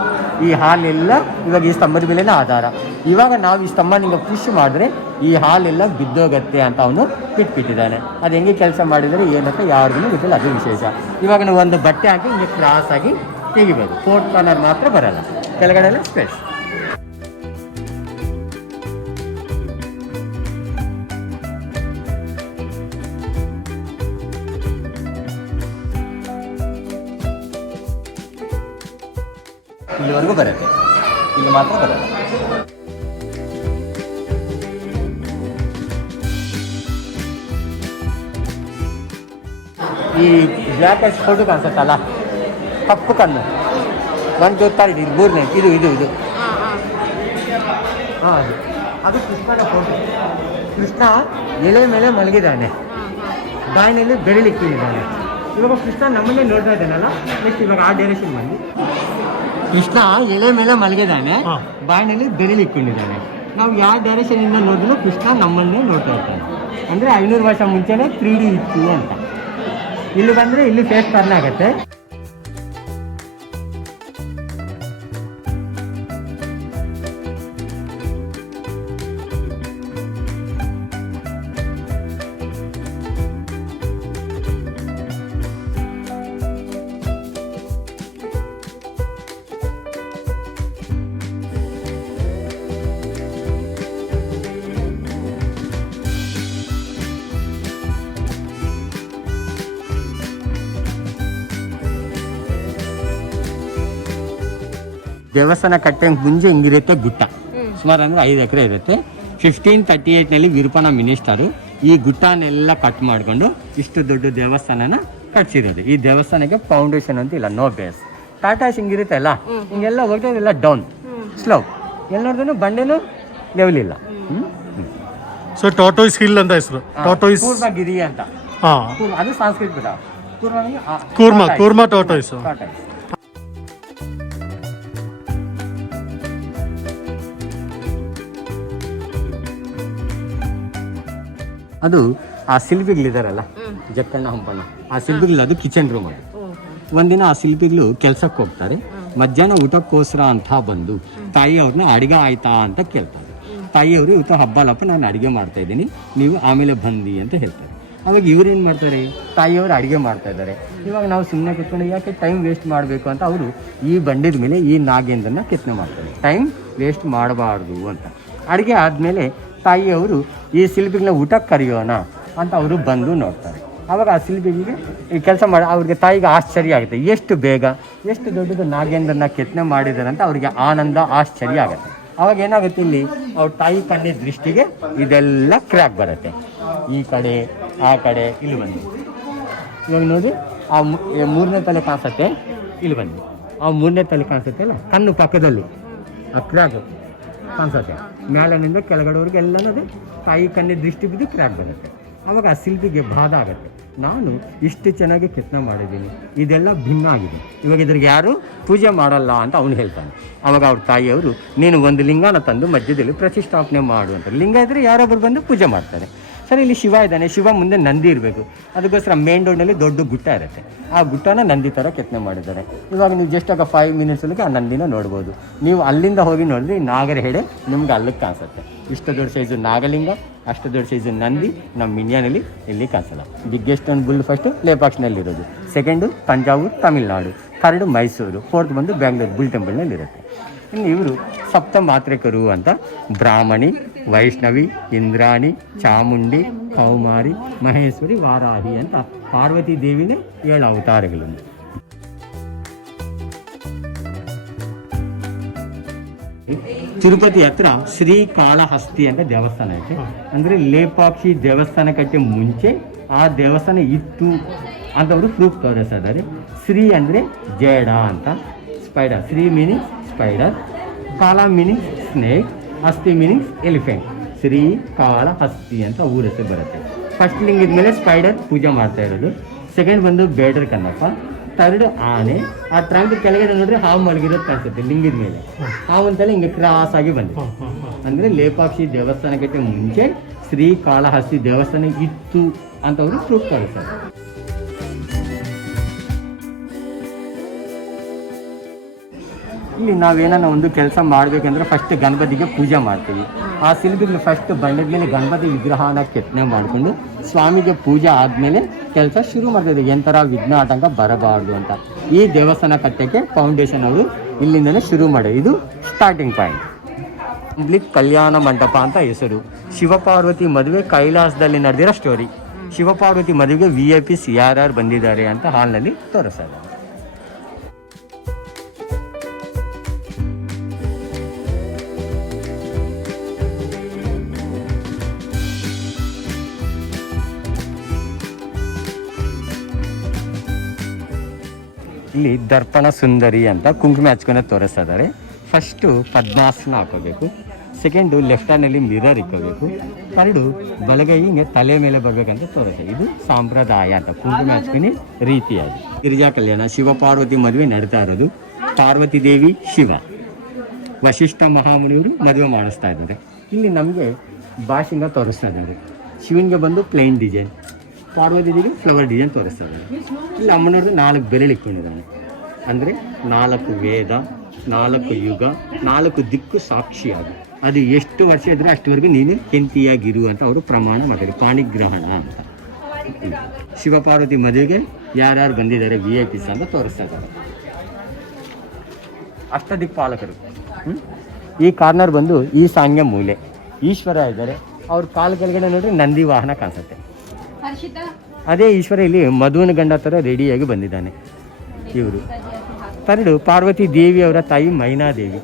ಈ ಹಾಲೆಲ್ಲ ಇವಾಗ ಈ ಸ್ತಂಭದ ಮೇಲೆನೇ ಆಧಾರ. ಇವಾಗ ನಾವು ಈ ಸ್ತಂಭ ನಿಂಗೆ ಪುಷ್ ಮಾಡಿದ್ರೆ ಈ ಹಾಲೆಲ್ಲ ಬಿದ್ದೋಗತ್ತೆ ಅಂತ ಅವನು ಬಿಟ್ಬಿಟ್ಟಿದ್ದಾನೆ. ಅದು ಹೆಂಗೆ ಕೆಲಸ ಮಾಡಿದರೆ ಏನಂತ ಯಾರಿಗೂ ಗೊತ್ತಿಲ್ಲ, ಅದು ವಿಶೇಷ. ಇವಾಗ ನಾವು ಒಂದು ಬಟ್ಟೆ ಹಾಕಿ ಹಿಂಗೆ ಕ್ರಾಸ್ ಆಗಿ ತೆಗಿಬೋದು. 4th ಕಾರ್ನರ್ ಮಾತ್ರ ಬರಲ್ಲ, ಕೆಳಗಡೆ ಎಲ್ಲ ಸ್ಪೇಸ್. ಇಲ್ಲಿವರೆಗೂ ಬರುತ್ತೆ, ಇಲ್ಲಿ ಮಾತ್ರ ಬರಲ್ಲ. ಈ ಬ್ಲ್ಯಾಕ್ ಆ್ಯಂಡ್ ಫೋಟೋ ಕಾಣಿಸುತ್ತಲ್ಲ, ಕಪ್ಪು ಕಣ್ಣು, 1, 2, 3 ಇದು 3ನೇ, ಇದು ಹಾಂ ಅದು ಕೃಷ್ಣನ ಫೋಟೋ. ಕೃಷ್ಣ ಎಲೆ ಮೇಲೆ ಮಲಗಿದ್ದಾನೆ, ಬಾಯಿನಲ್ಲಿ ಬೆರಳಿಕ್ಕಿದ್ದಾನೆ. ಇವಾಗ ಕೃಷ್ಣ ನಮ್ಮನ್ನೇ ನೋಡ್ತಾ ಇದ್ದಾನಲ್ಲ, ನೆಕ್ಸ್ಟ್ ಇವಾಗ ಆ ಡೈರೆಕ್ಷನ್ ಬಂದು ಕೃಷ್ಣ ಎಲೆ ಮೇಲೆ ಮಲಗಿದ್ದಾನೆ, ಬಾಯಿನಲ್ಲಿ ಬೆರಳಿಕ್ಕೊಂಡಿದ್ದಾನೆ. ನಾವು ಯಾವ ಡೈರೆಕ್ಷನಿಂದ ನೋಡಿದ್ರು ಕೃಷ್ಣ ನಮ್ಮನ್ನೇ ನೋಡ್ತಾ ಇದ್ದಾನೆ. ಅಂದರೆ 500 ವರ್ಷ ಮುಂಚೆನೇ 3D ಇತ್ತು ಅಂತ. ಇಲ್ಲಿ ಬಂದರೆ ಇಲ್ಲಿ ಫೇಸ್ ಟರ್ನ್ ಆಗುತ್ತೆ. ದೇವಸ್ಥಾನ ಕಟ್ಟೆ ಮುಂಚೆ ಹಿಂಗಿರುತ್ತೆ ಗುಟ್ಟ, ಸುಮಾರು ಅಂದರೆ 5 ಎಕರೆ ಇರುತ್ತೆ. 1538ನಲ್ಲಿ ವಿರೂಪಾಕ್ಷ ಮಿನಿಸ್ಟರು ಈ ಗುಟ್ಟನೆಲ್ಲ ಕಟ್ ಮಾಡಿಕೊಂಡು ಇಷ್ಟು ದೊಡ್ಡ ದೇವಸ್ಥಾನನ ಕಟ್ಸಿರೋದು. ಈ ದೇವಸ್ಥಾನಕ್ಕೆ ಫೌಂಡೇಶನ್ ಅಂತ ಇಲ್ಲ, ನೋ ಬೇಸ್. ಟಾಟಾ ಹಿಂಗಿರುತ್ತೆ ಅಲ್ಲ, ಹಿಂಗೆಲ್ಲ ಹೋಗ್ತದೆಲ್ಲ ಡೌನ್ ಸ್ಲೋ, ಎಲ್ಲ ನೋಡಿದ್ರು ಬಂಡೆನೂ ಲೆವೆಲ್ ಇಲ್ಲ. ಸೊ ಟಾಟೋಯ್ಸ್ ಹಿಲ್ ಅಂತ ಹೆಸರು, ಟಾಟೋಯ್ಸ್ ಕೂರ್ಮಗಿರಿ ಅಂತ. ಅದು ಸಂಸ್ಕೃತ ಬಿಡ, ಕೂರ್ಮ ಟಾಟೋಯ್ಸ್. ಅದು ಆ ಶಿಲ್ಪಿಗಳಿದಾರಲ್ಲ, ಜಕ್ಕಣ್ಣ ಹಂಪಣ್ಣ, ಆ ಶಿಲ್ಪಿಗಳು ಅದು ಕಿಚನ್ ರೂಮ್. ಅದು ಒಂದಿನ ಆ ಶಿಲ್ಪಿಗಳು ಕೆಲ್ಸಕ್ಕೆ ಹೋಗ್ತಾರೆ. ಮಧ್ಯಾಹ್ನ ಊಟಕ್ಕೋಸ್ಕರ ಅಂತ ಬಂದು ತಾಯಿಯವ್ರನ್ನ ಅಡಿಗೆ ಆಯ್ತಾ ಅಂತ ಕೇಳ್ತಾರೆ. ತಾಯಿಯವರು ಇವತ್ತು ಹಬ್ಬಲಪ್ಪ ನಾನು ಅಡುಗೆ ಮಾಡ್ತಾ ಇದ್ದೀನಿ, ನೀವು ಆಮೇಲೆ ಬಂದಿ ಅಂತ ಹೇಳ್ತಾರೆ. ಅವಾಗ ಇವ್ರೇನು ಮಾಡ್ತಾರೆ, ತಾಯಿಯವರು ಅಡುಗೆ ಮಾಡ್ತಾ ಇದ್ದಾರೆ. ಇವಾಗ ನಾವು ಸುಮ್ಮನೆ ಕೂತ್ಕೊಂಡು ಯಾಕೆ ಟೈಮ್ ವೇಸ್ಟ್ ಮಾಡಬೇಕು ಅಂತ ಅವರು ಈ ಬಂಡಿದ ಮೇಲೆ ಈ ನಾಗೇಂದ್ರನ್ನ ಕೆತ್ತನೆ ಮಾಡ್ತಾರೆ. ಟೈಮ್ ವೇಸ್ಟ್ ಮಾಡಬಾರ್ದು ಅಂತ. ಅಡುಗೆ ಆದಮೇಲೆ ತಾಯಿಯವರು ಈ ಶಿಲ್ಪಿಗಳನ್ನ ಊಟಕ್ಕೆ ಕರೆಯೋಣ ಅಂತ ಅವರು ಬಂದು ನೋಡ್ತಾರೆ. ಆವಾಗ ಆ ಶಿಲ್ಪಿಗಳಿಗೆ ಈ ಕೆಲಸ ಮಾಡಿ ಅವ್ರಿಗೆ ತಾಯಿಗೆ ಆಶ್ಚರ್ಯ ಆಗುತ್ತೆ, ಎಷ್ಟು ಬೇಗ ಎಷ್ಟು ದೊಡ್ಡದು ನಾಗೇಂದ್ರನ ಕೆತ್ತನೆ ಮಾಡಿದ್ದಾರೆ ಅಂತ ಅವ್ರಿಗೆ ಆನಂದ ಆಶ್ಚರ್ಯ ಆಗುತ್ತೆ. ಅವಾಗ ಏನಾಗುತ್ತೆ, ಇಲ್ಲಿ ಅವ್ರ ತಾಯಿ ಕಣ್ಣಿನ ದೃಷ್ಟಿಗೆ ಇದೆಲ್ಲ ಕ್ರ್ಯಾಕ್ ಬರುತ್ತೆ. ಈ ಕಡೆ ಆ ಕಡೆ ಇಲ್ಲಿ ಬಂದು ಇವಾಗ ನೋಡಿ ಆ 3ನೇ ತಲೆ ಕಾಣಿಸುತ್ತೆ, ಇಲ್ಲಿ ಬಂದು ಆ 3ನೇ ತಲೆ ಕಾಣಿಸುತ್ತೆ ಅಲ್ಲ, ಕಣ್ಣು ಪಕ್ಕದಲ್ಲಿ ಆ ಕ್ರ್ಯಾಕ್ ಕಾಣಿಸುತ್ತೆ. ಮೇಲಿನಿಂದ ಕೆಳಗಡೆವರೆಗೆ ಎಲ್ಲನೂ ತಾಯಿ ಕಣ್ಣಿನ ದೃಷ್ಟಿ ಬಿದ್ದು ಕ್ರ್ಯಾಕ್ ಬರುತ್ತೆ. ಆವಾಗ ಆ ಶಿಲ್ಪಿಗೆ ಬಾಧ ಆಗುತ್ತೆ, ನಾನು ಇಷ್ಟು ಚೆನ್ನಾಗಿ ಕೆತ್ತನೆ ಮಾಡಿದ್ದೀನಿ, ಇದೆಲ್ಲ ಭಿನ್ನ ಆಗಿದೆ, ಇವಾಗ ಇದ್ರಿಗೆ ಯಾರು ಪೂಜೆ ಮಾಡಲ್ಲ ಅಂತ ಅವನು ಹೇಳ್ತಾನೆ. ಆವಾಗ ಅವ್ರ ತಾಯಿಯವರು ನೀನು ಒಂದು ಲಿಂಗನ ತಂದು ಮಧ್ಯದಲ್ಲಿ ಪ್ರತಿಷ್ಠಾಪನೆ ಮಾಡು ಅಂತ. ಲಿಂಗ ಇದ್ದರೆ ಯಾರೊಬ್ಬರು ಬಂದು ಪೂಜೆ ಮಾಡ್ತಾರೆ. ಸರಿ, ಇಲ್ಲಿ ಶಿವ ಇದ್ದಾನೆ, ಶಿವ ಮುಂದೆ ನಂದಿ ಇರಬೇಕು, ಅದಕ್ಕೋಸ್ಕರ ಮೇನ್ ರೋಡ್ನಲ್ಲಿ ದೊಡ್ಡ ಗುಟ್ಟ ಇರುತ್ತೆ. ಆ ಗುಟ್ಟನ ನಂದಿ ಥರ ಕೆತ್ತನೆ ಮಾಡಿದ್ದಾರೆ. ಇವಾಗ ನೀವು ಜಸ್ಟ್ ಆಗ 5 ಮಿನಿಟ್ಸಲ್ಲಿ ಆ ನಂದಿನ ನೋಡ್ಬೋದು. ನೀವು ಅಲ್ಲಿಂದ ಹೋಗಿ ನೋಡಿದ್ರೆ ಈ ನಾಗರ ಹೆಡೆ ನಿಮ್ಗೆ ಅಲ್ಲಿಗೆ ಕಾಣಿಸುತ್ತೆ. ಇಷ್ಟು ದೊಡ್ಡ ಸೈಜು ನಾಗಲಿಂಗ, ಅಷ್ಟು ದೊಡ್ಡ ಸೈಜು ನಂದಿ ನಮ್ಮ ಇಂಡಿಯಾನಲ್ಲಿ ಇಲ್ಲಿ ಕಾಣಿಸಲ್ಲ. ಬಿಗ್ಗೆಸ್ಟ್ ಒಂದು ಬುಲ್ ಫಸ್ಟು ಲೇಪಾಕ್ಷಿನಲ್ಲಿರೋದು, second Thanjavur Tamil Nadu, 3rd Mysore, 4th ಬಂದು ಬ್ಯಾಂಗ್ಳೂರು ಬುಲ್ ಟೆಂಪಲ್ನಲ್ಲಿರುತ್ತೆ. ಇನ್ನು ಇವರು ಸಪ್ತ ಮಾತ್ರಿಕರು ಅಂತ ಬ್ರಾಹ್ಮಣಿ, ವೈಷ್ಣವಿ, ಇಂದ್ರಾಣಿ, ಚಾಮುಂಡಿ, ಕೌಮಾರಿ, ಮಹೇಶ್ವರಿ, ವಾರಾಹಿ ಅಂತ ಪಾರ್ವತಿ ದೇವಿನೇ 7 ಅವತಾರಗಳು. ತಿರುಪತಿ ಹತ್ರ ಶ್ರೀಕಾಳಹಸ್ತಿ ಅಂತ ದೇವಸ್ಥಾನ ಐತೆ. ಅಂದರೆ ಲೇಪಾಕ್ಷಿ ದೇವಸ್ಥಾನಕ್ಕೆ ಮುಂಚೆ ಆ ದೇವಸ್ಥಾನ ಇತ್ತು ಅಂತ ಅವರು ಪ್ರೂಫ್ ತೋರಿಸಿದ್ದಾರೆ. ಶ್ರೀ ಅಂದರೆ ಜೇಡ ಅಂತ, ಸ್ಪೈಡರ್, ಶ್ರೀ ಮೀನಿಂಗ್ಸ್ ಸ್ಪೈಡರ್, ಕಾಳ ಮೀನಿಂಗ್ಸ್ ಸ್ನೇಕ್, ಹಸ್ತಿ ಮೀನಿಂಗ್ಸ್ ಎಲಿಫೆಂಟ್. ಶ್ರೀ ಕಾಳಹಸ್ತಿ ಅಂತ ಊರ ಹೆಸರು ಬರುತ್ತೆ. ಫಸ್ಟ್ ಲಿಂಗದ ಮೇಲೆ ಸ್ಪೈಡರ್ ಪೂಜೆ ಮಾಡ್ತಾ ಇರೋದು, ಸೆಕೆಂಡ್ ಬಂದು ಬೇಡರ್ ಕನ್ನಪ್ಪ, ಥರ್ಡ್ ಆನೆ. ಆ ಟ್ರಂಕ್ ಕೆಳಗಡೆ ನೋಡ್ರೆ ಹಾವು ಮಲಗಿರೋದು ಕಾಣಿಸುತ್ತೆ ಲಿಂಗದ ಮೇಲೆ. ಹಾವಂತೆಲ್ಲ ಹಿಂಗೆ ಕ್ರಾಸ್ ಆಗಿ ಬಂದಿದೆ. ಅಂದರೆ ಲೇಪಾಕ್ಷಿ ದೇವಸ್ಥಾನಕ್ಕೆ ಮುಂಚೆ ಶ್ರೀಕಾಳಹಸ್ತಿ ದೇವಸ್ಥಾನ ಇತ್ತು ಅಂತ ಅವರು ಪ್ರೂಫ್ ತೋರಿಸ್ತಾರೆ. ಇಲ್ಲಿ ನಾವೇನೋ ಒಂದು ಕೆಲಸ ಮಾಡಬೇಕಂದ್ರೆ ಫಸ್ಟ್ ಗಣಪತಿಗೆ ಪೂಜೆ ಮಾಡ್ತೀವಿ. ಆ ಶಿಲ್ಪಿಗಳು ಫಸ್ಟ್ ಬಂಡದ ಮೇಲೆ ಗಣಪತಿ ವಿಗ್ರಹನ ಕೆತ್ತನೆ ಮಾಡಿಕೊಂಡು ಸ್ವಾಮಿಗೆ ಪೂಜೆ ಆದಮೇಲೆ ಕೆಲಸ ಶುರು ಮಾಡ್ತಿದ್ದೆ. ಎಂಥರ ವಿಘ್ನ ಆತಂಕ ಬರಬಾರ್ದು ಅಂತ ಈ ದೇವಸ್ಥಾನ ಕಟ್ಟಕ್ಕೆ ಫೌಂಡೇಶನ್ ಅವರು ಇಲ್ಲಿಂದಲೇ ಶುರು ಮಾಡೋದು. ಇದು starting point. Public Kalyana Mantapa ಅಂತ ಹೆಸರು. ಶಿವಪಾರ್ವತಿ ಮದುವೆ ಕೈಲಾಸದಲ್ಲಿ ನಡೆದಿರೋ ಸ್ಟೋರಿ. ಶಿವಪಾರ್ವತಿ ಮದುವೆಗೆ VIPs ಯಾರ್ಯಾರು ಬಂದಿದ್ದಾರೆ ಅಂತ ಹಾಲ್ನಲ್ಲಿ ತೋರಿಸ್ತಾರೆ. ಇಲ್ಲಿ ದರ್ಪಣ ಸುಂದರಿ ಅಂತ ಕುಂಕುಮ ಹಚ್ಕೊಂಡು ತೋರಿಸ್ತಿದ್ದಾರೆ. ಫಸ್ಟು ಪದ್ಮಾಸನ ಹಾಕೋಬೇಕು, ಸೆಕೆಂಡು ಲೆಫ್ಟ್ ಹ್ಯಾಂಡಲ್ಲಿ ಮಿರರ್ ಇಕ್ಕೋಬೇಕು, ಥರ್ಡು ಬಲಗೈ ಹಿಂಗೆ ತಲೆ ಮೇಲೆ ಬರಬೇಕಂತ ತೋರಿಸ್ತಾರೆ. ಇದು ಸಂಪ್ರದಾಯ ಅಂತ ಕುಂಕುಮ ಹಚ್ಕೊಂಡು ರೀತಿಯಾಗಿ. ಗಿರಿಜಾ ಕಲ್ಯಾಣ ಶಿವಪಾರ್ವತಿ ಮದುವೆ ನಡೀತಾ ಇರೋದು. ಪಾರ್ವತಿ ದೇವಿ ಶಿವ, ವಶಿಷ್ಠ ಮಹಾಮುನಿಯವರು ಮದುವೆ ಮಾಡಿಸ್ತಾ ಇದ್ದಾರೆ. ಇಲ್ಲಿ ನಮಗೆ ಭಾಷೆಯಿಂದ ತೋರಿಸ್ತಾ ಇದ್ದಾರೆ. ಶಿವನಿಗೆ ಬಂದು ಪ್ಲೈನ್ ಡಿಸೈನ್, ಪಾರ್ವತಿ ದೇವಿ ಫ್ಲವರ್ ಡಿಸೈನ್ ತೋರಿಸ್ತಾ ಇದ್ದಾರೆ. ಇಲ್ಲಿ ಅಮ್ಮನವ್ರದ್ದು 4 ಬೆಲೆ ಇಟ್ಕೊಂಡಿದ್ದಾನೆ. ಅಂದರೆ 4 ವೇದ, 4 ಯುಗ, 4 ದಿಕ್ಕು ಸಾಕ್ಷಿಯಾಗಿ ಅದು ಎಷ್ಟು ವರ್ಷ ಇದ್ದರೆ ಅಷ್ಟುವರೆಗೂ ನೀನು ಹೆಂಡತಿಯಾಗಿರು ಅಂತ ಅವರು ಪ್ರಮಾಣ ಮಾಡಿದ್ರು. ಪಾಣಿಗ್ರಹಣ ಅಂತ. ಶಿವಪಾರ್ವತಿ ಮದುವೆಗೆ ಯಾರ್ಯಾರು ಬಂದಿದ್ದಾರೆ VIPs ಅಂತ ತೋರಿಸ್ತಾ ಇದ್ದಾರೆ. ಅಷ್ಟದಿಕ್ಪಾಲಕರು. ಈ ಕಾರ್ನರ್ ಬಂದು ಈಶಾನ್ಯ ಮೂಲೆ ಈಶ್ವರ ಇದ್ದಾರೆ. ಅವ್ರ ಕಾಲು ಕೆಳಗಡೆ ನೋಡ್ರಿ ನಂದಿ ವಾಹನ ಕಾಣಿಸುತ್ತೆ. ಅದೇ ಈಶ್ವರ ಇಲ್ಲಿ ಮಧುವನ ಗಂಡ ಥರ ರೆಡಿಯಾಗಿ ಬಂದಿದ್ದಾನೆ. ಇವರು ಥರ್ಡು ಪಾರ್ವತಿ ದೇವಿಯವರ ತಾಯಿ ಮೈನಾದೇವಿ.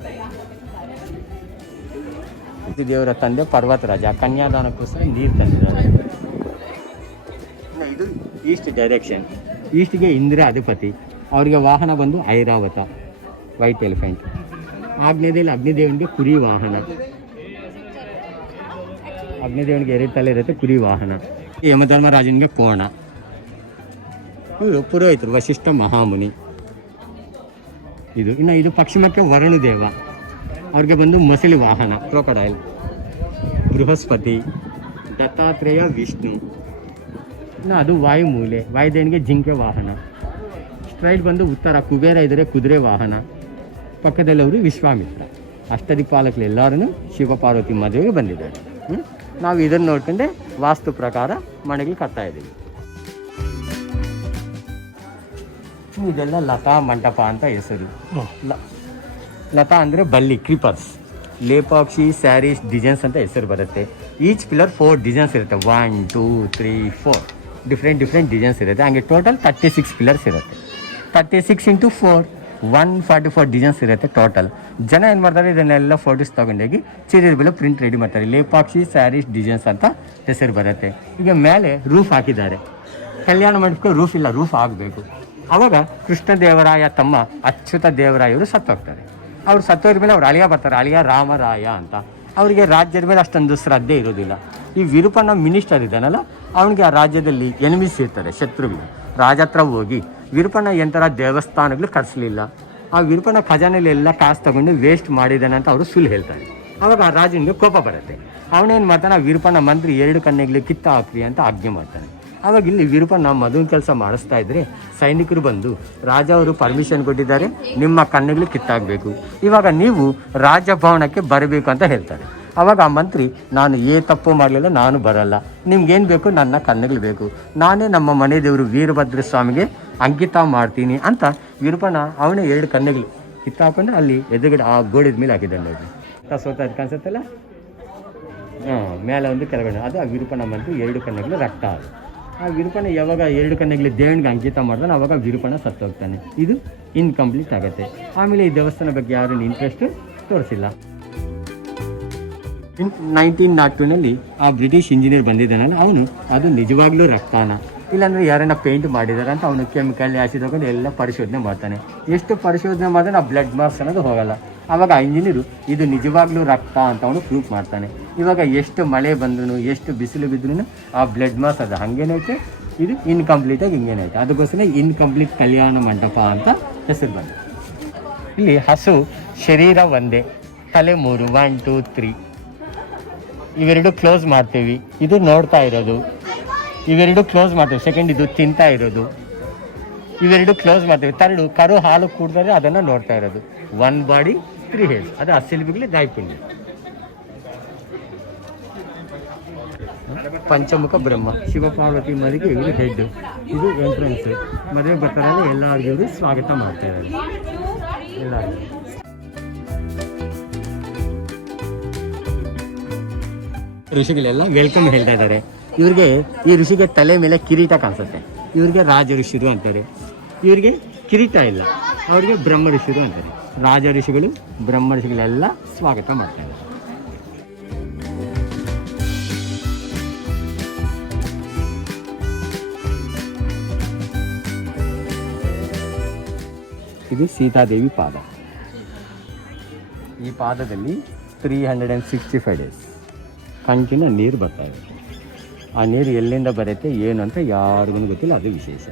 ದೇವರ ತಂದೆ ಪರ್ವತರಾಜ ಕನ್ಯಾದಾನಕ್ಕೋಸ್ಕರ ನೀರು ತಂದಿದ್ದಾರೆ. ಇದು ಈಸ್ಟ್ ಡೈರೆಕ್ಷನ್. ಈಸ್ಟ್ಗೆ ಇಂದ್ರ ಅಧಿಪತಿ. ಅವರಿಗೆ ವಾಹನ ಬಂದು ಐರಾವತ, ವೈಟ್ ಎಲಿಫೆಂಟ್. ಆಗ್ನೇಯದಲ್ಲಿ ಅಗ್ನಿದೇವನಿಗೆ ಕುರಿ ವಾಹನ. ಅಗ್ನಿದೇವನಿಗೆ 2 ತಲೆ ಇರುತ್ತೆ, ಕುರಿ ವಾಹನ. ಯಮಧರ್ಮರಾಜನಿಗೆ ಕೋಣ. ಇವರು ಪುರೋಹಿತರು, ವಶಿಷ್ಠ ಮಹಾಮುನಿ. ಇದು ಪಶ್ಚಿಮಕ್ಕೆ ವರುಣದೇವ. ಅವ್ರಿಗೆ ಬಂದು ಮೊಸಳಿ ವಾಹನ, ಕ್ರೋಕಡೈಲ್. ಬೃಹಸ್ಪತಿ, ದತ್ತಾತ್ರೇಯ, ವಿಷ್ಣು. ಇನ್ನು ಅದು ವಾಯುಮೂಲೆ, ವಾಯುದೇವನಿಗೆ ಜಿಂಕೆ ವಾಹನ. ಸ್ಟ್ರೈಟ್ ಬಂದು ಉತ್ತರ ಕುಬೇರ ಇದ್ದರೆ ಕುದುರೆ ವಾಹನ. ಪಕ್ಕದಲ್ಲಿ ಅವರು ವಿಶ್ವಾಮಿತ್ರ. ಅಷ್ಟದಿಕ್ಪಾಲಕರು ಎಲ್ಲರೂ ಶಿವಪಾರ್ವತಿ ಮದುವೆಗೆ ಬಂದಿದ್ದಾರೆ. ನಾವು ಇದನ್ನು ನೋಡ್ಕೊಂಡೆ ವಾಸ್ತು ಪ್ರಕಾರ ಮನೆಗೆ ಕಟ್ತಾ ಇದ್ದೀವಿ. ಇದೆಲ್ಲ ಲತಾ ಮಂಟಪ ಅಂತ ಹೆಸರು. ಲತಾ ಅಂದರೆ ಬಳ್ಳಿ, ಕ್ರೀಪರ್ಸ್. ಲೇಪಾಕ್ಷಿ ಸ್ಯಾರೀಸ್ ಡಿಸೈನ್ಸ್ ಅಂತ ಹೆಸರು ಬರುತ್ತೆ. ಈಚ್ ಪಿಲ್ಲರ್ 4 ಡಿಸೈನ್ಸ್ ಇರುತ್ತೆ. 1 2 3 4 ಡಿಫ್ರೆಂಟ್ ಡಿಸೈನ್ಸ್ ಇರುತ್ತೆ. ಹಂಗೆ ಟೋಟಲ್ 36 ಪಿಲ್ಲರ್ಸ್ ಇರುತ್ತೆ. 36 × 4 144 ಡಿಸೈನ್ಸ್ ಇರುತ್ತೆ ಟೋಟಲ್. ಜನ ಏನು ಮಾಡ್ತಾರೆ, ಇದನ್ನೆಲ್ಲ ಫೋಟೋಸ್ ತೊಗೊಂಡೋಗಿ ಚೀರಿಯ ಮೇಲೆ ಪ್ರಿಂಟ್ ರೆಡಿ ಮಾಡ್ತಾರೆ. ಲೇಪಾಕ್ಷಿ ಸ್ಯಾರೀಸ್ ಡಿಸೈನ್ಸ್ ಅಂತ ಹೆಸರು ಬರುತ್ತೆ. ಈಗ ಮೇಲೆ ರೂಫ್ ಹಾಕಿದ್ದಾರೆ. ಕಲ್ಯಾಣ ಮಂಟಪಕ್ಕೆ ರೂಫ್ ಇಲ್ಲ, ರೂಫ್ ಆಗಬೇಕು. ಆವಾಗ ಕೃಷ್ಣದೇವರಾಯ ತಮ್ಮ ಅಚ್ಯುತ ದೇವರಾಯವರು ಸತ್ತೋಗ್ತಾರೆ. ಅವ್ರು ಸತ್ತೋದ್ರ ಮೇಲೆ ಅವ್ರು ಅಳಿಯ ಬರ್ತಾರೆ, ಅಳಿಯ ರಾಮರಾಯ ಅಂತ. ಅವರಿಗೆ ರಾಜ್ಯದ ಮೇಲೆ ಅಷ್ಟೊಂದು ಶ್ರದ್ಧೆ ಇರೋದಿಲ್ಲ. ಈ ವಿರೂಪಣ್ಣ ಮಿನಿಸ್ಟರ್ ಇದ್ದಾನಲ್ಲ, ಅವನಿಗೆ ಆ ರಾಜ್ಯದಲ್ಲಿ ಎನಿಮೀಸ್ ಇರ್ತಾರೆ, ಶತ್ರುಗಳು. ರಾಜ ಹತ್ರ ಹೋಗಿ ವಿರೂಪಣ್ಣ ಎಂಥರ ದೇವಸ್ಥಾನಗಳು ಕಟ್ಸಲಿಲ್ಲ, ಆ ವಿರೂಪಣ್ಣ ಖಜಾನೆಯಲ್ಲಿ ಎಲ್ಲ ಕಾಸು ತಗೊಂಡು ವೇಸ್ಟ್ ಮಾಡಿದ್ದಾನೆ ಅಂತ ಅವರು ಸುಳ್ಳು ಹೇಳ್ತಾರೆ. ಆವಾಗ ಆ ರಾಜನಿಗೆ ಕೋಪ ಬರುತ್ತೆ. ಅವನೇನು ಮಾಡ್ತಾನೆ, ಆ ವಿರೂಪಣ್ಣ ಮಂತ್ರಿ 2 ಕಣ್ಣೆಗಳು ಕಿತ್ತ ಹಾಕ್ರಿ ಅಂತ ಆಜ್ಞೆ ಮಾಡ್ತಾನೆ. ಆವಾಗ ಇಲ್ಲಿ ವಿರೂಪಣ್ಣ ಮದುವೆ ಕೆಲಸ ಮಾಡಿಸ್ತಾ ಇದ್ರೆ ಸೈನಿಕರು ಬಂದು, ರಾಜ ಅವರು ಪರ್ಮಿಷನ್ ಕೊಟ್ಟಿದ್ದಾರೆ, ನಿಮ್ಮ ಕಣ್ಣುಗಳು ಕಿತ್ತಾಗಬೇಕು, ಇವಾಗ ನೀವು ರಾಜಭವನಕ್ಕೆ ಬರಬೇಕು ಅಂತ ಹೇಳ್ತಾರೆ. ಆವಾಗ ಆ ಮಂತ್ರಿ, ನಾನು ತಪ್ಪು ಮಾಡಲಿಲ್ಲ, ನಾನು ಬರಲ್ಲ, ನಿಮ್ಗೇನು ಬೇಕು, ನನ್ನ ಕಣ್ಣುಗಳು ಬೇಕು, ನಾನೇ ನಮ್ಮ ಮನೆ ದೇವರು ವೀರಭದ್ರ ಸ್ವಾಮಿಗೆ ಅಂಕಿತ ಮಾಡ್ತೀನಿ ಅಂತ ವಿರೂಪಣ್ಣ ಅವನೇ 2 ಕಣ್ಣುಗಳು ಕಿತ್ತಾಕೊಂಡು ಅಲ್ಲಿ ಎದುರುಗಡೆ ಆ ಗೋಡೆದ ಮೇಲೆ ಹಾಕಿದ್ದಾನೆ ನೋಡಿ. ಸೋತದ್ದು ಕಾಣಿಸುತ್ತಲ್ಲ, ಮೇಲೆ ಒಂದು ಕೆಳಗಡೆ, ಅದು ಆ ವಿರೂಪಣ ಬಂದು 2 ಕಣ್ಣುಗಳು ರಕ್ತ. ಅದು ಆ ವಿರೂಪಣ ಯಾವಾಗ 2 ಕಣ್ಣುಗಳು ದೇವನಿಗೆ ಅಂಕಿತ ಮಾಡ್ತಾನೆ ಆವಾಗ ವಿರೂಪಣ ಸತ್ತೋಗ್ತಾನೆ. ಇದು ಇನ್ಕಂಪ್ಲೀಟ್ ಆಗುತ್ತೆ. ಆಮೇಲೆ ಈ ದೇವಸ್ಥಾನ ಬಗ್ಗೆ ಯಾರು ಇಂಟ್ರೆಸ್ಟ್ ತೋರಿಸಿಲ್ಲ. 1902ನಲ್ಲಿ ಆ ಬ್ರಿಟಿಷ್ ಇಂಜಿನಿಯರ್ ಬಂದಿದ್ದಾನಲ್ಲ ಅವನು ಅದು ನಿಜವಾಗ್ಲೂ ರಕ್ತಾನ ಇಲ್ಲಾಂದರೆ ಯಾರನ್ನ ಪೇಂಟ್ ಮಾಡಿದ್ದಾರೆ ಅಂತ ಅವನು ಕೆಮಿಕಲ್ ಆ್ಯಸಿಡ್ ಹೋಗೋದು ಎಲ್ಲ ಪರಿಶೋಧನೆ ಮಾಡ್ತಾನೆ. ಎಷ್ಟು ಪರಿಶೋಧನೆ ಮಾಡಿದ್ರೆ ಆ ಬ್ಲಡ್ ಮಾರ್ಕ್ಸ್ ಅನ್ನೋದು ಹೋಗಲ್ಲ. ಆವಾಗ ಆ ಇಂಜಿನಿಯರು ಇದು ನಿಜವಾಗ್ಲೂ ರಕ್ತ ಅಂತ ಅವನು ಪ್ರೂಫ್ ಮಾಡ್ತಾನೆ. ಇವಾಗ ಎಷ್ಟು ಮಳೆ ಬಂದ್ರೂ ಎಷ್ಟು ಬಿಸಿಲು ಬಿದ್ರೂ ಆ ಬ್ಲಡ್ ಮಾಸ್ ಅದು ಹಾಗೇನೈತೆ, ಇದು ಇನ್ಕಂಪ್ಲೀಟಾಗಿ ಹಿಂಗೇನೈತೆ. ಅದಕ್ಕೋಸ್ಕರ ಇನ್ಕಂಪ್ಲೀಟ್ ಕಲ್ಯಾಣ ಮಂಟಪ ಅಂತ ಹೆಸರು ಬಂತು. ಇಲ್ಲಿ ಹಸು ಶರೀರ ಒಂದೇ, ತಲೆ 3, 1 2 3 ಇವೆರಡು ಕ್ಲೋಸ್ ಮಾಡ್ತೀವಿ. ಇದು ನೋಡ್ತಾ ಇರೋದು, ಇವೆರಡು ಕ್ಲೋಸ್ ಮಾಡ್ತೀವಿ. ಸೆಕೆಂಡ್ ಇದು ತಿಂತಾ ಇರೋದು, ಇವೆರಡು ಕ್ಲೋಸ್ ಮಾಡ್ತೀವಿ. ತರಡು ಕರು ಹಾಲು ಕುಡಿದ್ರೆ ಅದನ್ನು ನೋಡ್ತಾ ಇರೋದು. 1 ಬಾಡಿ 3 ಹೆಡ್ಸ್, ಅದು ಅಸಿಲ್ಬಿಗ್ಲಿ ಗಾಯಪಿಂಡಿ. ಪಂಚಮುಖ ಬ್ರಹ್ಮ, ಶಿವಪಾರ್ವತಿ ಮರಿಗೆ ಇವರು ಹೆಡ್. ಇದು ಎಂಟ್ರೆನ್ಸ್. ಮದುವೆ ಬರ್ತಾರೆ ಎಲ್ಲರಿಗೂ ಇವರು ಸ್ವಾಗತ ಮಾಡ್ತಾ ಇದ್ದಾರೆ. ಎಲ್ಲರಿಗೂ ಋಷಿಗಳೆಲ್ಲ ವೆಲ್ಕಮ್ ಹೇಳ್ತಾ ಇದ್ದಾರೆ. ಇವ್ರಿಗೆ ಈ ಋಷಿಗೆ ತಲೆ ಮೇಲೆ ಕಿರೀಟ ಕಾಣಿಸುತ್ತೆ. ಇವ್ರಿಗೆ ರಾಜ ಋಷಿರು ಅಂತಾರೆ. ಇವ್ರಿಗೆ ಕಿರೀಟ ಇಲ್ಲ, ಅವ್ರಿಗೆ ಬ್ರಹ್ಮ ಋಷಿರು ಅಂತಾರೆ. ರಾಜ ಋಷಿಗಳು ಬ್ರಹ್ಮ ಋಷಿಗಳೆಲ್ಲ ಸ್ವಾಗತ ಮಾಡ್ತಾರೆ. ಇದು ಸೀತಾದೇವಿ ಪಾದ. ಈ ಪಾದದಲ್ಲಿ 365 ಡೇಸ್ ಕಂಟಿನ್ಯೂ ನೀರು ಬರ್ತಾ ಇದೆ. ಆ ನೀರು ಎಲ್ಲಿಂದ ಬರುತ್ತೆ ಏನು ಅಂತ ಯಾರಿಗೂ ಗೊತ್ತಿಲ್ಲ, ಅದು ವಿಶೇಷ.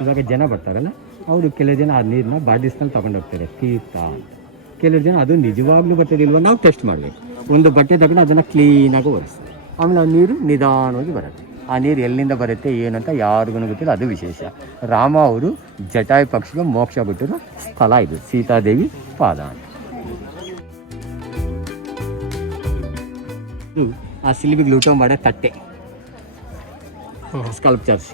ಇವಾಗ ಜನ ಬರ್ತಾರಲ್ಲ ಅವರು ಕೆಲವು ಜನ ಆ ನೀರನ್ನ ಬಾಡಿಸ್ಕೊಂಡು ತಗೊಂಡೋಗ್ತಾರೆ ತೀರ್ಥ ಅಂತ. ಕೆಲವು ಜನ ಅದು ನಿಜವಾಗ್ಲೂ ಬರ್ತದಿಲ್ವ ನಾವು ಟೆಸ್ಟ್ ಮಾಡಬೇಕು. ಒಂದು ಬಟ್ಟೆ ತಗೊಂಡು ಅದನ್ನು ಕ್ಲೀನಾಗಿ ಒರೆಸ್ತಾರೆ. ಆಮೇಲೆ ಆ ನೀರು ನಿಧಾನವಾಗಿ ಬರುತ್ತೆ. ಆ ನೀರು ಎಲ್ಲಿಂದ ಬರುತ್ತೆ ಏನಂತ ಯಾರಿಗೂ ಗೊತ್ತಿಲ್ಲ, ಅದು ವಿಶೇಷ. ರಾಮ ಅವರು ಜಟಾಯು ಪಕ್ಷಿಗೆ ಮೋಕ್ಷ ಬಿಟ್ಟಿರೋ ಸ್ಥಳ ಇದು, ಸೀತಾದೇವಿ ಪಾದ ಅಂತ. ಆ ಸಿಲಿಬಿಗೆ ಲೂಟ ಮಾಡೋ ತಟ್ಟೆ ಸ್ಕಲ್ಪ್ಚರ್ಸ್.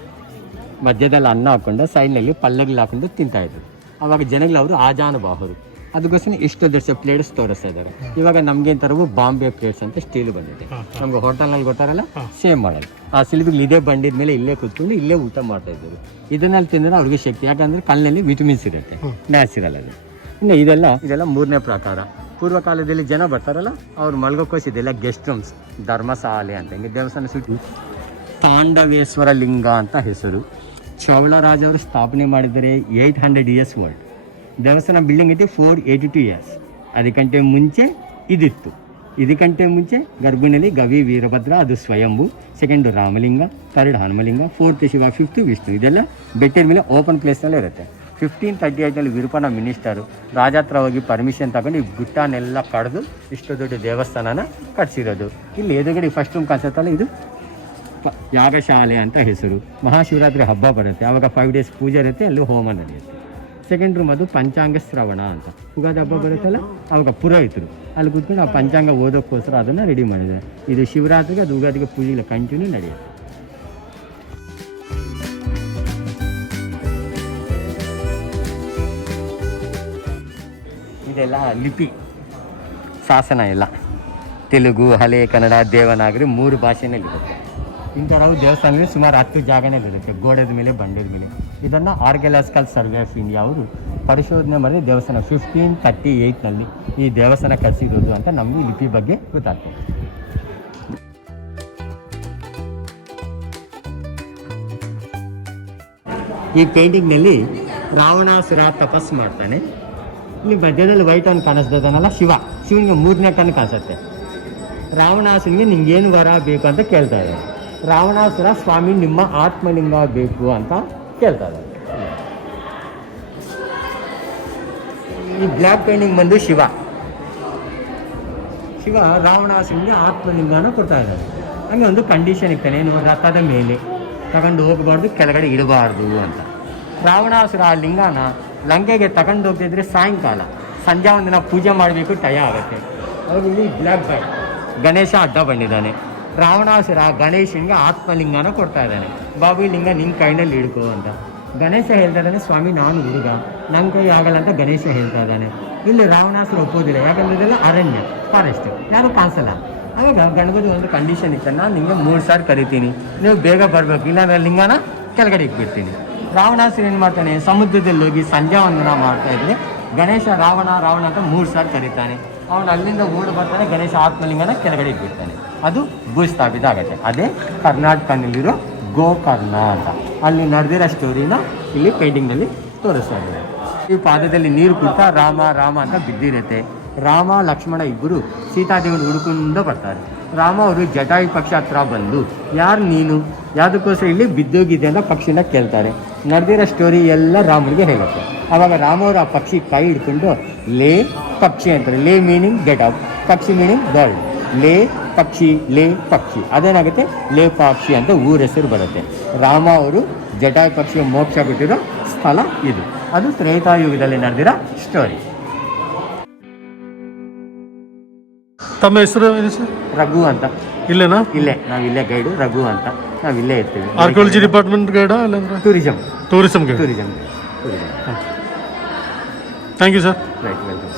ಮಧ್ಯದಲ್ಲಿ ಅನ್ನ ಹಾಕೊಂಡು ಸೈಡ್ನಲ್ಲಿ ಪಲ್ಲಗಳು ಹಾಕೊಂಡು ತಿಂತಾಯಿದ್ರು. ಆವಾಗ ಜನಗಳು ಅವರು ಆಜಾನುಬಾಹುರು. ಅದಕ್ಕೋಸ್ಕರ ಇಷ್ಟು ದೊಡ್ಡ ಪ್ಲೇಟ್ಸ್ ತೋರಿಸ್ತಾ ಇದ್ದಾರೆ. ಇವಾಗ ನಮ್ಗೇನು ತರವು ಬಾಂಬೆ ಪ್ಲೇಟ್ಸ್ ಅಂತ ಸ್ಟೀಲ್ ಬಂದಿದೆ. ನಮ್ಗೆ ಹೋಟೆಲ್ನಲ್ಲಿ ಗೊತ್ತಾರಲ್ಲ, ಸೇಮ್ ಮಾಡಲ್ಲ. ಆ ಸಿಲಿಬಿಗೆ ಇದೇ ಬಂಡಿದ ಮೇಲೆ ಇಲ್ಲೇ ಕೂತ್ಕೊಂಡು ಇಲ್ಲೇ ಊಟ ಮಾಡ್ತಾ ಇದ್ರು. ಇದನ್ನಲ್ಲಿ ತಿಂದರೆ ಅವ್ರಿಗೆ ಶಕ್ತಿ, ಯಾಕಂದರೆ ಕಲ್ಲಿನಲ್ಲಿ ವಿಟಮಿನ್ಸ್ ಇರುತ್ತೆ, ನ್ಯಾಚುರಲ್ ಅದು. ಇನ್ನು ಇದೆಲ್ಲ 3ನೇ ಪ್ರಕಾರ. ಪೂರ್ವ ಕಾಲದಲ್ಲಿ ಜನ ಬರ್ತಾರಲ್ಲ ಅವ್ರು ಮಲ್ಗೋಕೋಸ್ ಇದೆಲ್ಲ ಗೆಸ್ಟ್ ರೂಮ್ಸ್, ಧರ್ಮಶಾಲೆ ಅಂತ. ಹಿಂಗೆ ದೇವಸ್ಥಾನ ಸುಟ್ಟು ತಾಂಡವೇಶ್ವರ ಲಿಂಗ ಅಂತ ಹೆಸರು. ಚೌಳರಾಜ ಅವರು ಸ್ಥಾಪನೆ ಮಾಡಿದರೆ 800 ಇಯರ್ಸ್ ಓಲ್ಡ್. ದೇವಸ್ಥಾನ ಬಿಲ್ಡಿಂಗ್ ಐತಿ 482 ಇಯರ್ಸ್. ಅದಕ್ಕಿಂತ ಮುಂಚೆ ಇದಿತ್ತು. ಇದಕ್ಕಿಂತ ಮುಂಚೆ ಗರ್ಭಿಣಿಯಲ್ಲಿ ಗವಿ ವೀರಭದ್ರ, ಅದು ಸ್ವಯಂಭೂ. Second Ramalinga, 3rd Hanumalinga, 4th Shiva, 5th Vishnu. ಇದೆಲ್ಲ ಬೆಟ್ಟದ ಮೇಲೆ ಓಪನ್ ಪ್ಲೇಸ್ನಲ್ಲೇ ಇರುತ್ತೆ. 1538ನಲ್ಲಿ ವಿರೂಪಣ ಮಿನಿಸ್ಟರು ರಾಜ ಹತ್ರ ಹೋಗಿ ಪರ್ಮಿಷನ್ ತಗೊಂಡು ಈ ಗುಟ್ಟನೆಲ್ಲ ಕಡ್ದು ಇಷ್ಟು ದೊಡ್ಡ ದೇವಸ್ಥಾನನ ಕಟ್ಸಿರೋದು. ಇಲ್ಲಿ ಎದುರುಗಡೆ ಫಸ್ಟ್ ರೂಮ್ ಕಾಣಿಸುತ್ತಲ್ಲ, ಇದು ಯಾಗಶಾಲೆ ಅಂತ ಹೆಸರು. ಮಹಾಶಿವರಾತ್ರಿ ಹಬ್ಬ ಬರುತ್ತೆ, ಆವಾಗ 5 ಡೇಸ್ ಪೂಜೆ ಇರುತ್ತೆ, ಅಲ್ಲಿ ಹೋಮ ನಡೆಯುತ್ತೆ. ಸೆಕೆಂಡ್ ರೂಮ್ ಅದು ಪಂಚಾಂಗ ಶ್ರವಣ ಅಂತ. ಯುಗಾದಿ ಹಬ್ಬ ಬರುತ್ತಲ್ಲ ಆವಾಗ ಪುರೋಹಿತರು ಅಲ್ಲಿ ಕೂತ್ಕೊಂಡು ಆ ಪಂಚಾಂಗ ಓದೋಕ್ಕೋಸ್ಕರ ಅದನ್ನು ರೆಡಿ ಮಾಡಿದ್ದಾರೆ. ಇದು ಶಿವರಾತ್ರಿಗೆ, ಅದು ಯುಗಾದಿಗೆ ಪೂಜೆ ಕಂಟಿನ್ಯೂ ನಡೆಯುತ್ತೆ. ಇದೆಲ್ಲ ಲಿಪಿ ಶಾಸನ ಎಲ್ಲ ತೆಲುಗು, ಹಳೆ ಕನ್ನಡ, ದೇವನಾಗರಿ 3 ಭಾಷೆನಲ್ಲಿರುತ್ತೆ. ಇಂಥವು ದೇವಸ್ಥಾನದಲ್ಲಿ ಸುಮಾರು 10 ಜಾಗನಲ್ಲಿರುತ್ತೆ, ಗೋಡೆದ ಮೇಲೆ, ಬಂಡೆದ ಮೇಲೆ. ಇದನ್ನು ಆರ್ಕಿಯಾಲಜಿಕಲ್ ಸರ್ವೆ ಆಫ್ ಇಂಡಿಯಾ ಅವರು ಪರಿಶೋಧನೆ ಮಾಡಿದ ದೇವಸ್ಥಾನ 1538ನಲ್ಲಿ ಈ ದೇವಸ್ಥಾನ ಕಟ್ಟಿಸಿರೋದು ಅಂತ ನಮಗೆ ಲಿಪಿ ಬಗ್ಗೆ ಗೊತ್ತಾಗ್ತದೆ. ಈ ಪೇಂಟಿಂಗ್ನಲ್ಲಿ ರಾವಣಾಸುರ ತಪಸ್ಸು ಮಾಡ್ತಾನೆ. ಇಲ್ಲಿ ಮಧ್ಯದಲ್ಲಿ ವೈಟ್ ಅನ್ನು ಕಾಣಿಸ್ದನಲ್ಲ ಶಿವನಿಗೆ 3ನೇ ಕಣ್ಣು ಕಾಣಿಸುತ್ತೆ. ರಾವಣಾಸುರನಿಗೆ ನಿಮ್ಗೇನು ವರ ಬೇಕು ಅಂತ ಕೇಳ್ತಾ ಇದ್ದಾರೆ. ರಾವಣಾಸುರ ಸ್ವಾಮಿ ನಿಮ್ಮ ಆತ್ಮಲಿಂಗ ಬೇಕು ಅಂತ ಕೇಳ್ತಾ ಇದ್ದಾರೆ. ಈ ಬ್ಲ್ಯಾಕ್ ಪೇಂಟಿಂಗ್ ಬಂದು ಶಿವ ರಾವಣಾಸುರನಿಗೆ ಆತ್ಮಲಿಂಗನ ಕೊಡ್ತಾ ಇದ್ದಾರೆ. ಹಂಗೆ ಒಂದು ಕಂಡೀಷನ್ ಇರ್ತಾನೆ, ಏನು, ರಥದ ಮೇಲೆ ತಗೊಂಡು ಹೋಗಬಾರ್ದು, ಕೆಳಗಡೆ ಇಡಬಾರ್ದು ಅಂತ. ರಾವಣಾಸುರ ಆ ಲಿಂಗನ ಲಂಕೆಗೆ ತಗೊಂಡು ಹೋಗ್ತಿದ್ರೆ ಸಾಯಂಕಾಲ ಸಂಜೆ ಒಂದಿನ ಪೂಜೆ ಮಾಡಬೇಕು, ಟಯ ಆಗುತ್ತೆ. ಅವಾಗ ಇಲ್ಲಿ ಬ್ಲ್ಯಾಕ್ ಬಾಯ್ ಗಣೇಶ ಅಡ್ಡ ಬಂದಿದ್ದಾನೆ. ರಾವಣಾಸುರ ಗಣೇಶನಿಗೆ ಆತ್ಮಲಿಂಗನ ಕೊಡ್ತಾ ಇದ್ದಾನೆ. ಬಾಬು ಈ ಲಿಂಗ ನಿನ್ನ ಕೈನಲ್ಲಿ ಹಿಡ್ಕೋ ಅಂತ. ಗಣೇಶ ಹೇಳ್ತಾ ಇದ್ದಾನೆ, ಸ್ವಾಮಿ ನಾನು ಹುಡುಗ, ನನ್ನ ಕೈ ಆಗಲ್ಲ ಅಂತ ಗಣೇಶ ಹೇಳ್ತಾ ಇದ್ದಾನೆ. ಇಲ್ಲಿ ರಾವಣಾಸುರ ಒಪ್ಪೋದಿಲ್ಲ, ಯಾಕಂದ್ರೆ ಇದೆಲ್ಲ ಅರಣ್ಯ, ಫಾರೆಸ್ಟ್, ಯಾರು ಪಾಲಿಸಲ್ಲ. ಆವಾಗ ಗಣಪತಿ ಒಂದು ಕಂಡೀಷನ್ ಇತ್ತು, ನಾನು ನಿಮಗೆ 3 ಸಾರಿ ಕರಿತೀನಿ, ನೀವು ಬೇಗ ಬರಬೇಕು, ಇಲ್ಲಾಂದ್ರೆ ಲಿಂಗನ ಕೆಳಗಡೆ ಇಟ್ಬಿಡ್ತೀನಿ. ರಾವಣಾಸುರ ಏನು ಮಾಡ್ತಾನೆ, ಸಮುದ್ರದಲ್ಲಿ ಹೋಗಿ ಸಂಧ್ಯಾ ವಂದನ ಮಾಡ್ತಾ ಇದ್ರೆ ಗಣೇಶ ರಾವಣ ಅಂತ 3 ಸಾರಿ ಕರೀತಾನೆ. ಅವನು ಅಲ್ಲಿಂದ ಓಡಿ ಬರ್ತಾನೆ, ಗಣೇಶ ಆತ್ಮಲಿಂಗನ ಕೆಳಗಡೆ ಇಟ್ಬಿಡ್ತಾನೆ. ಅದು ಭೂಸ್ಥಾಪಿತ ಆಗುತ್ತೆ. ಅದೇ ಕರ್ನಾಟಕದಲ್ಲಿರೋ ಗೋಕರ್ಣ ಅಂತ. ಅಲ್ಲಿ ನಡೆದಿರೋ ಸ್ಟೋರಿನ ಇಲ್ಲಿ ಪೇಂಟಿಂಗ್ನಲ್ಲಿ ತೋರಿಸ್ತಾ ಇದ್ದಾರೆ. ಈ ಪಾದದಲ್ಲಿ ನೀರು ಕುಡ್ತಾ ರಾಮ ಅಂತ ಬಿದ್ದಿರುತ್ತೆ. ರಾಮ ಲಕ್ಷ್ಮಣ ಇಬ್ಬರು ಸೀತಾದೇವಿನ ಹುಡುಕೊಂಡು ಬರ್ತಾರೆ. ರಾಮ ಅವರು ಜಟಾಯು ಪಕ್ಷಿ ಹತ್ರ ಬಂದು, ಯಾರು ನೀನು, ಯಾವುದಕ್ಕೋಸ್ಕರ ಇಲ್ಲಿ ಬಿದ್ದೋಗಿದೆ ಅಂತ ಪಕ್ಷಿನ ಕೇಳ್ತಾರೆ. ನಡೆದಿರೋ ಸ್ಟೋರಿ ಎಲ್ಲ ರಾಮನಿಗೆ ಹೇಳುತ್ತೆ. ಆವಾಗ ರಾಮವರು ಆ ಪಕ್ಷಿ ಕೈ ಹಿಡ್ಕೊಂಡು ಲೇ ಪಕ್ಷಿ ಅಂತಾರೆ. ಲೇ ಮೀನಿಂಗ್ ಗೆಟ್ ಔಟ್, ಪಕ್ಷಿ ಮೀನಿಂಗ್ ಬರ್ಡ್. ಲೇ ಪಕ್ಷಿ ಅದೇನಾಗುತ್ತೆ, ಲೇಪಾಕ್ಷಿ ಅಂತ ಊರ ಹೆಸರು ಬರುತ್ತೆ. ರಾಮ ಅವರು ಜಟಾಯು ಪಕ್ಷಿಗೆ ಮೋಕ್ಷ ಬಿಟ್ಟಿರೋ ಸ್ಥಳ ಇದು. ಅದು ತ್ರೇತಾಯುಗದಲ್ಲಿ ನಡೆದಿರೋ ಸ್ಟೋರಿ. ತಮ್ಮ ಹೆಸರು ಏನು ಸರ್? ರಘು ಅಂತ. ಇಲ್ಲೇನಾ? ಇಲ್ಲೇ ನಾವಿಲ್ಲೇ ಗೈಡು, ರಘು ಅಂತ. ನಾವಿಲ್ಲೇ ಇರ್ತೀವಿ. ಆರ್ಕಿಯಾಲಜಿ ಡಿಪಾರ್ಟ್ಮೆಂಟ್ ಗೈಡಾ ಇಲ್ಲಾಂದ್ರೆ tourism guide? Tourism. Thank you sir. Right, welcome.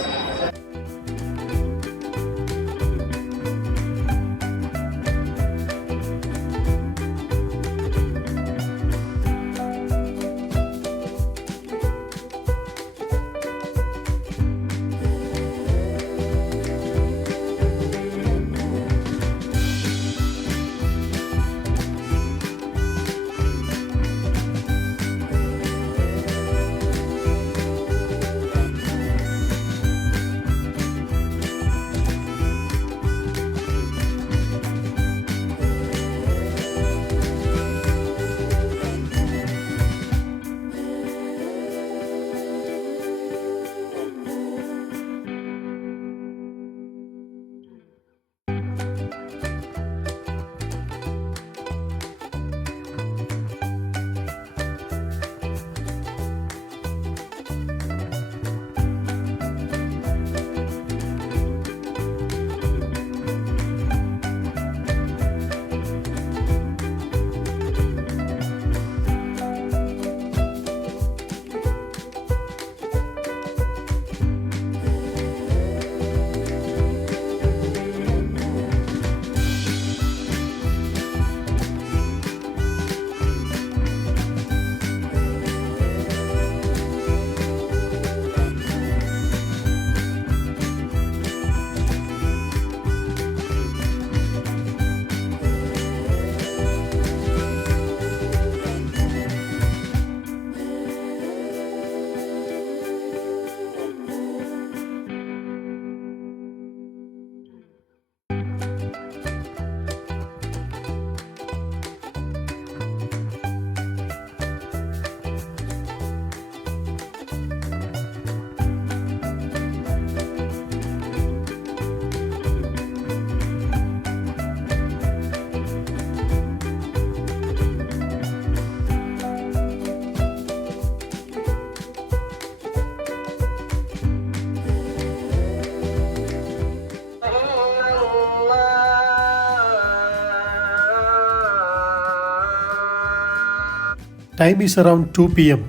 Time is around 2 p.m.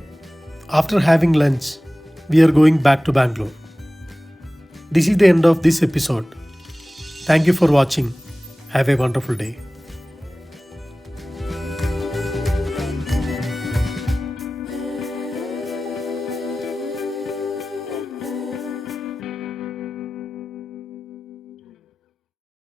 After having lunch, we are going back to Bangalore. This is the end of this episode. Thank you for watching. Have a wonderful day.